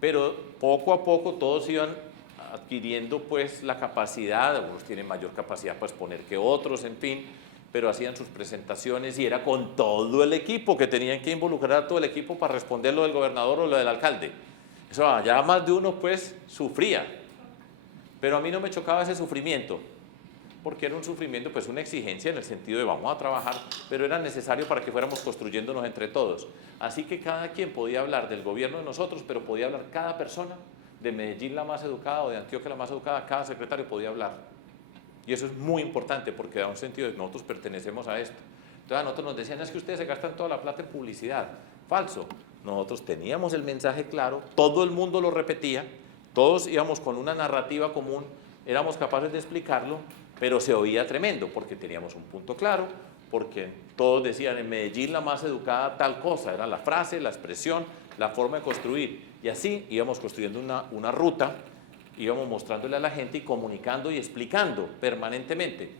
pero poco a poco todos iban adquiriendo pues la capacidad, algunos tienen mayor capacidad para exponer que otros, en fin, pero hacían sus presentaciones y era con todo el equipo, que tenían que involucrar a todo el equipo para responder lo del gobernador o lo del alcalde. Eso allá más de uno pues sufría, pero a mí no me chocaba ese sufrimiento, porque era un sufrimiento, pues una exigencia en el sentido de vamos a trabajar, pero era necesario para que fuéramos construyéndonos entre todos. Así que cada quien podía hablar del gobierno de nosotros, pero podía hablar cada persona, de Medellín la más educada o de Antioquia la más educada, cada secretario podía hablar. Y eso es muy importante porque da un sentido de que nosotros pertenecemos a esto. Entonces a nosotros nos decían, es que ustedes se gastan toda la plata en publicidad. Falso. Nosotros teníamos el mensaje claro, todo el mundo lo repetía, todos íbamos con una narrativa común, éramos capaces de explicarlo, pero se oía tremendo porque teníamos un punto claro, porque todos decían en Medellín la más educada tal cosa, era la frase, la expresión, la forma de construir. Y así íbamos construyendo una ruta íbamos mostrándole a la gente y comunicando y explicando permanentemente.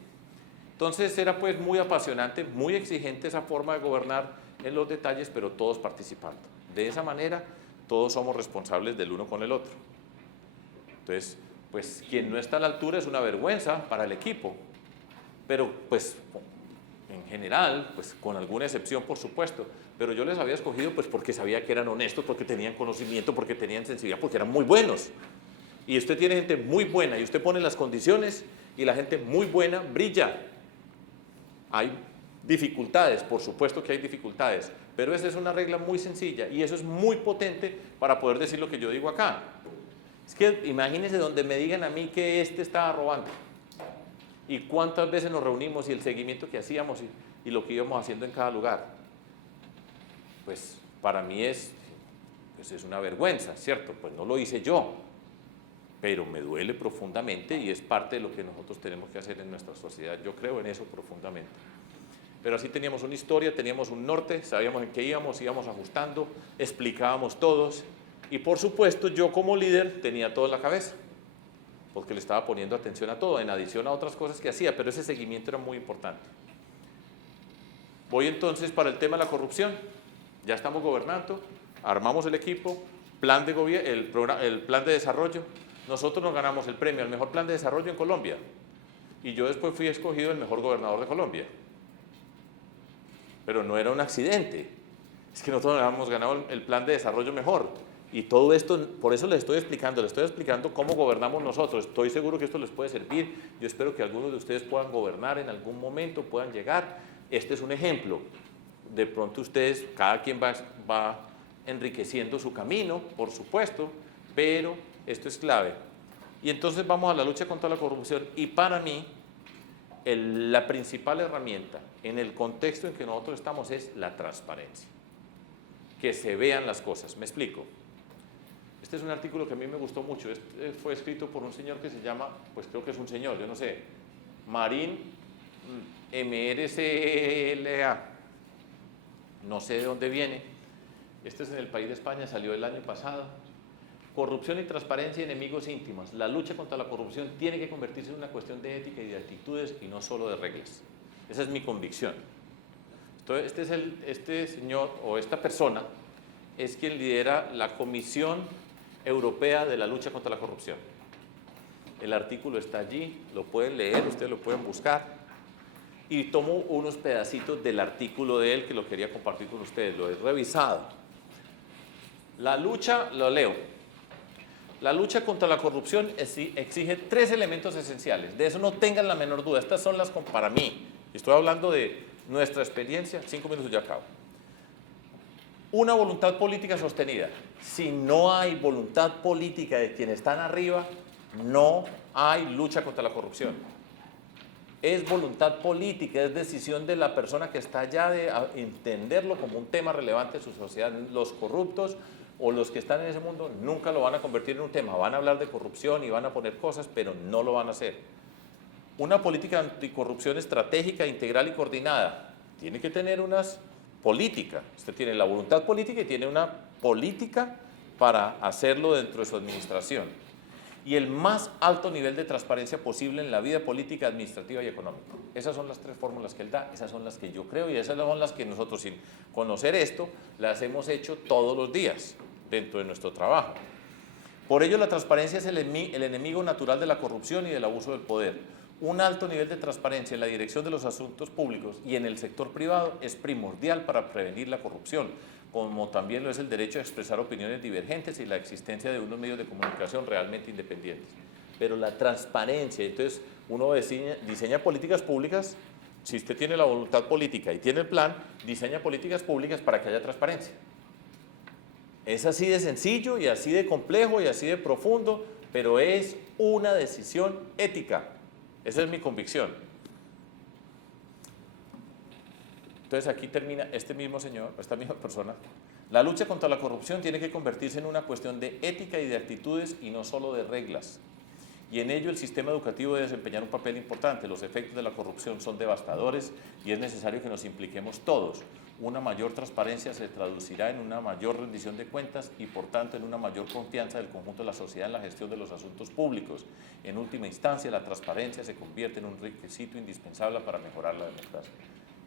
Entonces era pues muy apasionante, muy exigente esa forma de gobernar en los detalles, pero todos participando. De esa manera todos somos responsables del uno con el otro. Entonces, pues quien no está a la altura es una vergüenza para el equipo, pero pues en general, pues con alguna excepción por supuesto, pero yo les había escogido pues porque sabía que eran honestos, porque tenían conocimiento, porque tenían sensibilidad, porque eran muy buenos. Y usted tiene gente muy buena y usted pone las condiciones y la gente muy buena brilla. Hay dificultades, por supuesto que hay dificultades, pero esa es una regla muy sencilla y eso es muy potente para poder decir lo que yo digo acá. Es que imagínense donde me digan a mí que este estaba robando y cuántas veces nos reunimos y el seguimiento que hacíamos y lo que íbamos haciendo en cada lugar. Pues para mí es una vergüenza, ¿cierto? Pues no lo hice yo, pero me duele profundamente y es parte de lo que nosotros tenemos que hacer en nuestra sociedad. Yo creo en eso profundamente. Pero así teníamos una historia, teníamos un norte, sabíamos en qué íbamos ajustando, explicábamos todos y por supuesto yo como líder tenía todo en la cabeza porque le estaba poniendo atención a todo, en adición a otras cosas que hacía, pero ese seguimiento era muy importante. Voy entonces para el tema de la corrupción. Ya estamos gobernando, armamos el equipo, plan de el plan de desarrollo. Nosotros nos ganamos el premio al mejor plan de desarrollo en Colombia y yo después fui escogido el mejor gobernador de Colombia. Pero no era un accidente, es que nosotros habíamos ganado el plan de desarrollo mejor. Y todo esto, por eso les estoy explicando cómo gobernamos nosotros. Estoy seguro que esto les puede servir. Yo espero que algunos de ustedes puedan gobernar en algún momento, puedan llegar. Este es un ejemplo. De pronto ustedes, cada quien va enriqueciendo su camino, por supuesto, pero esto es clave. Y entonces vamos a la lucha contra la corrupción. Y para mí, la principal herramienta en el contexto en que nosotros estamos es la transparencia. Que se vean las cosas. Me explico. Este es un artículo que a mí me gustó mucho. Fue escrito por un señor que se llama, pues creo que es un señor, yo no sé, Marín MRCLA. No sé de dónde viene. Este es en El País de España, salió el año pasado. Corrupción y transparencia, enemigos íntimos. La lucha contra la corrupción tiene que convertirse en una cuestión de ética y de actitudes y no solo de reglas. Esa es mi convicción. Entonces, este señor o esta persona es quien lidera la Comisión Europea de la Lucha contra la Corrupción. El artículo está allí, lo pueden leer, ustedes lo pueden buscar. Y tomo unos pedacitos del artículo de él que lo quería compartir con ustedes, lo he revisado. La lucha, lo leo. La lucha contra la corrupción exige 3 elementos esenciales, de eso no tengan la menor duda, estas son las para mí, estoy hablando de nuestra experiencia, 5 minutos ya acabo. Una voluntad política sostenida. Si no hay voluntad política de quienes están arriba, no hay lucha contra la corrupción. Es voluntad política, es decisión de la persona que está allá de entenderlo como un tema relevante en su sociedad. Los corruptos o los que están en ese mundo nunca lo van a convertir en un tema. Van a hablar de corrupción y van a poner cosas, pero no lo van a hacer. Una política anticorrupción estratégica, integral y coordinada. Tiene que tener unas política. Usted tiene la voluntad política y tiene una política para hacerlo dentro de su administración. Y el más alto nivel de transparencia posible en la vida política, administrativa y económica. Esas son las 3 fórmulas que él da, esas son las que yo creo y esas son las que nosotros, sin conocer esto, las hemos hecho todos los días dentro de nuestro trabajo. Por ello, la transparencia es el enemigo natural de la corrupción y del abuso del poder. Un alto nivel de transparencia en la dirección de los asuntos públicos y en el sector privado es primordial para prevenir la corrupción, como también lo es el derecho a expresar opiniones divergentes y la existencia de unos medios de comunicación realmente independientes. Pero la transparencia, entonces uno diseña políticas públicas, si usted tiene la voluntad política y tiene el plan, diseña políticas públicas para que haya transparencia. Es así de sencillo y así de complejo y así de profundo, pero es una decisión ética. Esa es mi convicción. Entonces aquí termina este mismo señor, esta misma persona. La lucha contra la corrupción tiene que convertirse en una cuestión de ética y de actitudes y no solo de reglas. Y en ello el sistema educativo debe desempeñar un papel importante. Los efectos de la corrupción son devastadores y es necesario que nos impliquemos todos. una mayor transparencia se traducirá en una mayor rendición de cuentas y por tanto en una mayor confianza del conjunto de la sociedad en la gestión de los asuntos públicos. En última instancia, la transparencia se convierte en un requisito indispensable para mejorar la democracia.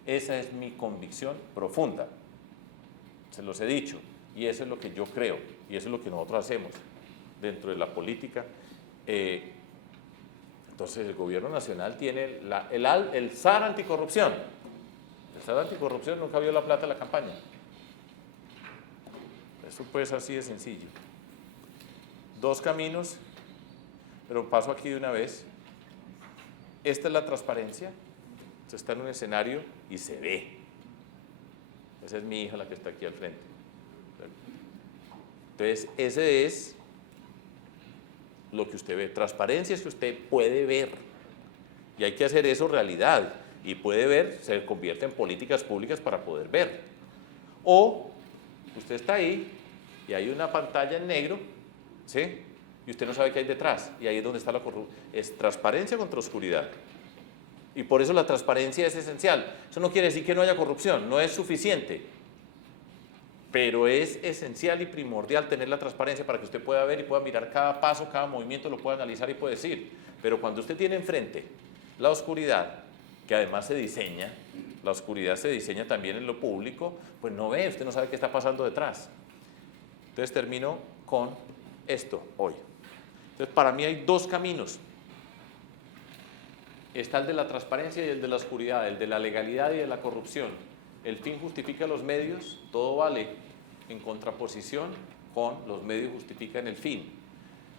Esa es mi convicción profunda, se los he dicho, y eso es lo que yo creo, y eso es lo que nosotros hacemos dentro de la política. Entonces el gobierno nacional tiene el SAR anticorrupción. El SAR anticorrupción nunca vio la plata en la campaña. Eso puede ser así de sencillo. 2 caminos, pero paso aquí de una vez. Esta es la transparencia. Usted está en un escenario y se ve. Esa es mi hija la que está aquí al frente. Entonces, ese es lo que usted ve. Transparencia es que usted puede ver. Y hay que hacer eso realidad. Y puede ver, se convierte en políticas públicas para poder ver. O usted está ahí y hay una pantalla en negro, ¿sí? Y usted no sabe qué hay detrás. Y ahí es donde está la corrupción. Es transparencia contra oscuridad. Y por eso la transparencia es esencial. Eso no quiere decir que no haya corrupción, no es suficiente. Pero es esencial y primordial tener la transparencia para que usted pueda ver y pueda mirar cada paso, cada movimiento, lo pueda analizar y puede decir. Pero cuando usted tiene enfrente la oscuridad, que además se diseña, la oscuridad se diseña también en lo público, pues no ve, usted no sabe qué está pasando detrás. Entonces termino con esto hoy. Entonces para mí hay 2 caminos. Está el de la transparencia y el de la oscuridad, el de la legalidad y de la corrupción. El fin justifica los medios, todo vale en contraposición con los medios justifican el fin.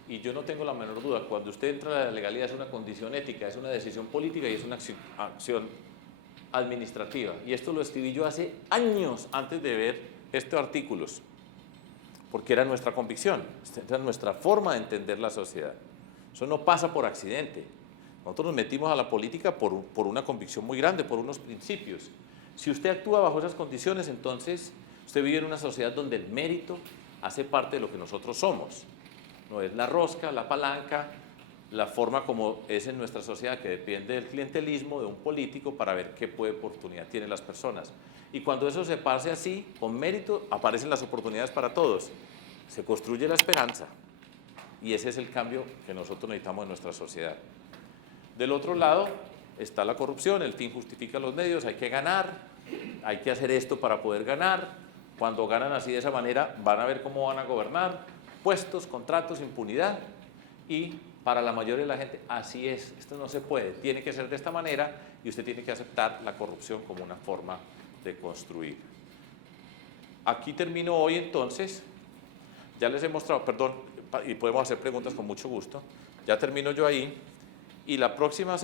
Y yo no tengo la menor duda, cuando usted entra a la legalidad es una condición ética, es una decisión política y es una acción administrativa. Y esto lo escribí yo hace años antes de ver estos artículos, porque era nuestra convicción, era nuestra forma de entender la sociedad. Eso no pasa por accidente. Nosotros nos metimos a la política por una convicción muy grande, por unos principios. Si usted actúa bajo esas condiciones, entonces usted vive en una sociedad donde el mérito hace parte de lo que nosotros somos. No es la rosca, la palanca, la forma como es en nuestra sociedad que depende del clientelismo de un político para ver qué oportunidad tienen las personas. Y cuando eso se pase así, con mérito, aparecen las oportunidades para todos. Se construye la esperanza. Y ese es el cambio que nosotros necesitamos en nuestra sociedad. Del otro lado está la corrupción, el fin justifica los medios, hay que ganar, hay que hacer esto para poder ganar. Cuando ganan así de esa manera, van a ver cómo van a gobernar, puestos, contratos, impunidad. Y para la mayoría de la gente, así es, esto no se puede, tiene que ser de esta manera y usted tiene que aceptar la corrupción como una forma de construir. Aquí termino hoy entonces, ya les he mostrado, perdón, y podemos hacer preguntas con mucho gusto, ya termino yo ahí. Y la próxima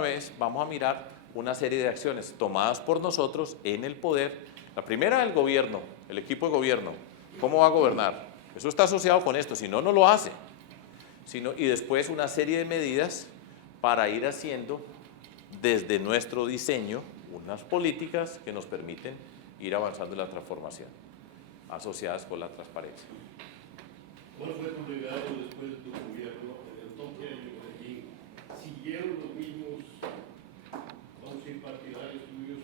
vez vamos a mirar una serie de acciones tomadas por nosotros en el poder. La primera, el gobierno, el equipo de gobierno. ¿Cómo va a gobernar? Eso está asociado con esto, si no, no lo hace. Y después una serie de medidas para ir haciendo desde nuestro diseño unas políticas que nos permiten ir avanzando en la transformación, asociadas con la transparencia. ¿Cuál fue tu legado después de tu gobierno en el Tokio y en Medellín? ¿Siguieron los mismos, vamos a decir, partidarios tuyos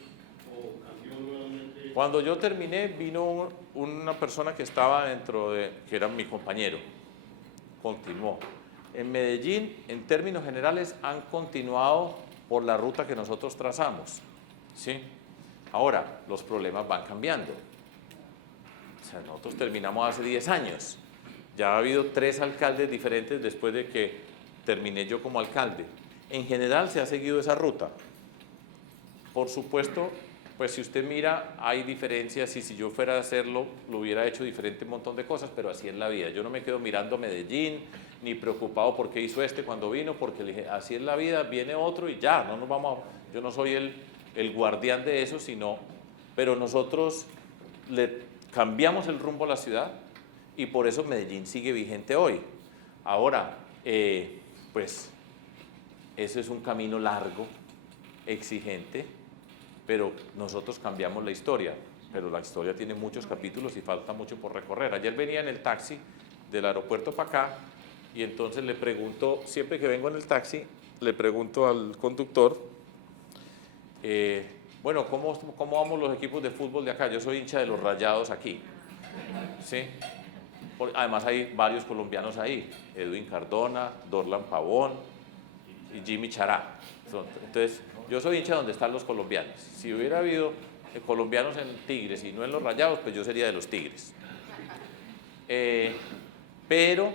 o cambió nuevamente? Cuando yo terminé, vino una persona que estaba que era mi compañero, continuó. En Medellín, en términos generales, han continuado por la ruta que nosotros trazamos, ¿sí? Ahora, los problemas van cambiando. O sea, nosotros terminamos hace 10 años. Ya ha habido 3 alcaldes diferentes después de que terminé yo como alcalde. En general se ha seguido esa ruta. Por supuesto, pues si usted mira, hay diferencias y si yo fuera a hacerlo, lo hubiera hecho diferente un montón de cosas, pero así es la vida. Yo no me quedo mirando a Medellín, ni preocupado por qué hizo cuando vino, porque le dije, así es la vida, viene otro y ya, no nos vamos yo no soy el guardián de eso, pero nosotros le cambiamos el rumbo a la ciudad y por eso Medellín sigue vigente hoy. Ahora, pues, ese es un camino largo, exigente, pero nosotros cambiamos la historia, pero la historia tiene muchos capítulos y falta mucho por recorrer. Ayer venía en el taxi del aeropuerto para acá y entonces le pregunto, siempre que vengo en el taxi, le pregunto al conductor, Bueno, ¿cómo vamos los equipos de fútbol de acá? Yo soy hincha de los Rayados aquí, ¿sí? Además hay varios colombianos ahí, Edwin Cardona, Dorlan Pavón y Jimmy Chará. Entonces, yo soy hincha donde están los colombianos. Si hubiera habido colombianos en Tigres y no en los Rayados, pues yo sería de los Tigres. Pero,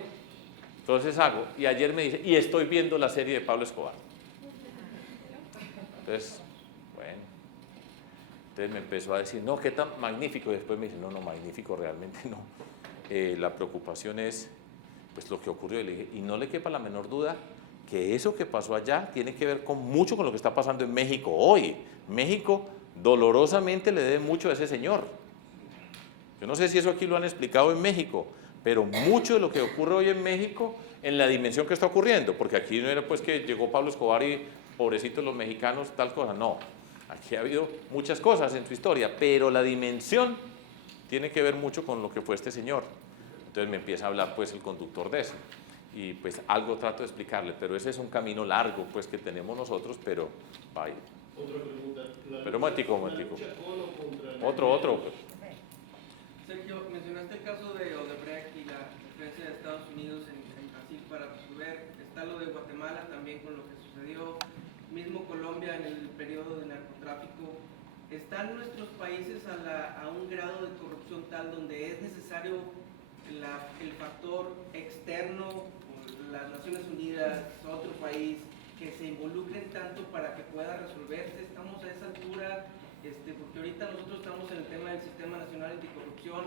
entonces hago, y ayer me dice, y estoy viendo la serie de Pablo Escobar. Entonces, bueno, entonces me empezó a decir, no, qué tan magnífico, y después me dice, no, magnífico realmente no. La preocupación es, pues lo que ocurrió, y le dije, y no le quepa la menor duda que eso que pasó allá tiene que ver mucho con lo que está pasando en México hoy. México dolorosamente le debe mucho a ese señor. Yo no sé si eso aquí lo han explicado en México, pero mucho de lo que ocurre hoy en México, en la dimensión que está ocurriendo, porque aquí no era pues que llegó Pablo Escobar y pobrecitos los mexicanos, tal cosa, no. Aquí ha habido muchas cosas en su historia, pero la dimensión tiene que ver mucho con lo que fue este señor. Entonces me empieza a hablar pues el conductor de eso. Y pues algo trato de explicarle, pero ese es un camino largo pues que tenemos nosotros, pero vaya. Otra pregunta. Pero un momentico. Otro. Sergio, mencionaste el caso de Odebrecht y la presencia de Estados Unidos en Brasil para resolver. Está lo de Guatemala también con lo que sucedió. Mismo Colombia en el periodo de narcotráfico. ¿Están nuestros países a un grado de corrupción tal donde es necesario el factor externo, las Naciones Unidas, otro país, que se involucren tanto para que pueda resolverse? ¿Estamos a esa altura? Porque ahorita nosotros estamos en el tema del Sistema Nacional Anticorrupción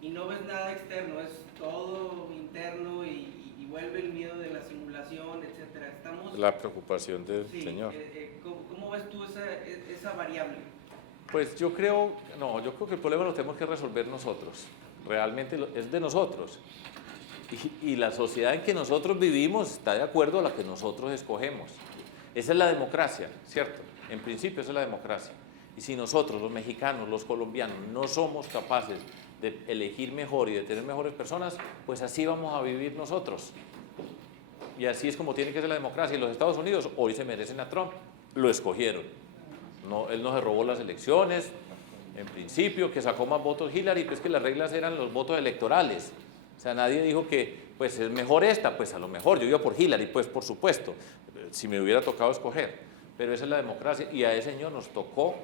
y no ves nada externo, es todo interno y vuelve el miedo de la simulación, etcétera. Estamos, La preocupación del sí, señor. ¿Cómo ves tú esa variable? Pues yo creo que el problema lo tenemos que resolver nosotros. Realmente es de nosotros. Y la sociedad en que nosotros vivimos está de acuerdo a la que nosotros escogemos. Esa es la democracia, ¿cierto? En principio esa es la democracia. Y si nosotros, los mexicanos, los colombianos, no somos capaces de elegir mejor y de tener mejores personas, pues así vamos a vivir nosotros. Y así es como tiene que ser la democracia. Y los Estados Unidos hoy se merecen a Trump. Lo escogieron. No, él no se robó las elecciones, en principio, que sacó más votos Hillary, pues que las reglas eran los votos electorales. O sea, nadie dijo que pues es mejor esta, pues a lo mejor yo iba por Hillary, pues por supuesto, si me hubiera tocado escoger. Pero esa es la democracia y a ese señor nos tocó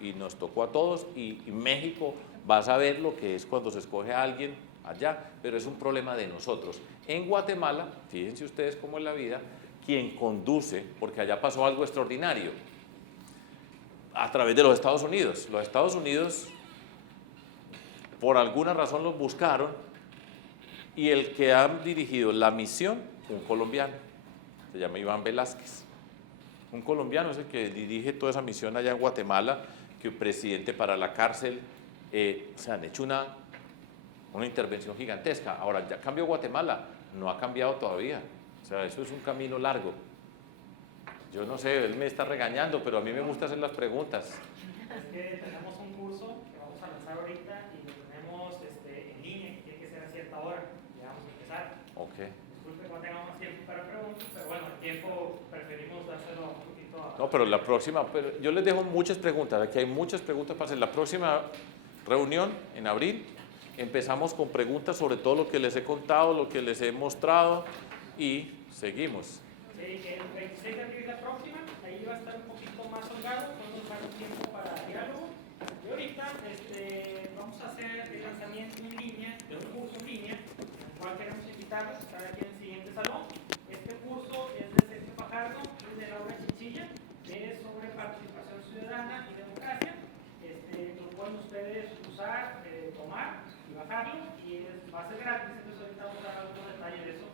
y nos tocó a todos y México va a saber lo que es cuando se escoge a alguien allá, pero es un problema de nosotros. En Guatemala, fíjense ustedes cómo es la vida, quien conduce, porque allá pasó algo extraordinario, a través de los Estados Unidos. Los Estados Unidos, por alguna razón, los buscaron y el que ha dirigido la misión, un colombiano, se llama Iván Velázquez. Un colombiano es el que dirige toda esa misión allá en Guatemala, que el presidente para la cárcel, se han hecho una intervención gigantesca. Ahora, ya cambió Guatemala, no ha cambiado todavía. O sea, eso es un camino largo. Yo no sé, él me está regañando, pero a mí me gusta hacer las preguntas. Es que tenemos un curso que vamos a lanzar ahorita y lo tenemos en línea, que tiene que ser a cierta hora. Ya vamos a empezar. Ok. Disculpe que no tengamos más tiempo para preguntas, pero bueno, el tiempo preferimos dárselo un poquito a... No, pero la próxima, yo les dejo muchas preguntas, aquí hay muchas preguntas para hacer. La próxima reunión, en abril, empezamos con preguntas sobre todo lo que les he contado, lo que les he mostrado y seguimos. Sí, el 26 de abril la próxima, ahí va a estar un poquito más holgado, podemos dar un tiempo para diálogo. Y ahorita vamos a hacer el lanzamiento en línea, de un curso en línea, al cual queremos invitarlos a estar aquí en el siguiente salón. Este curso es de Sergio Fajardo y de Laura Chinchilla, es sobre participación ciudadana y democracia. Lo pueden ustedes usar, tomar y bajarlo, y va a ser gratis, entonces ahorita vamos a dar algunos detalles de eso.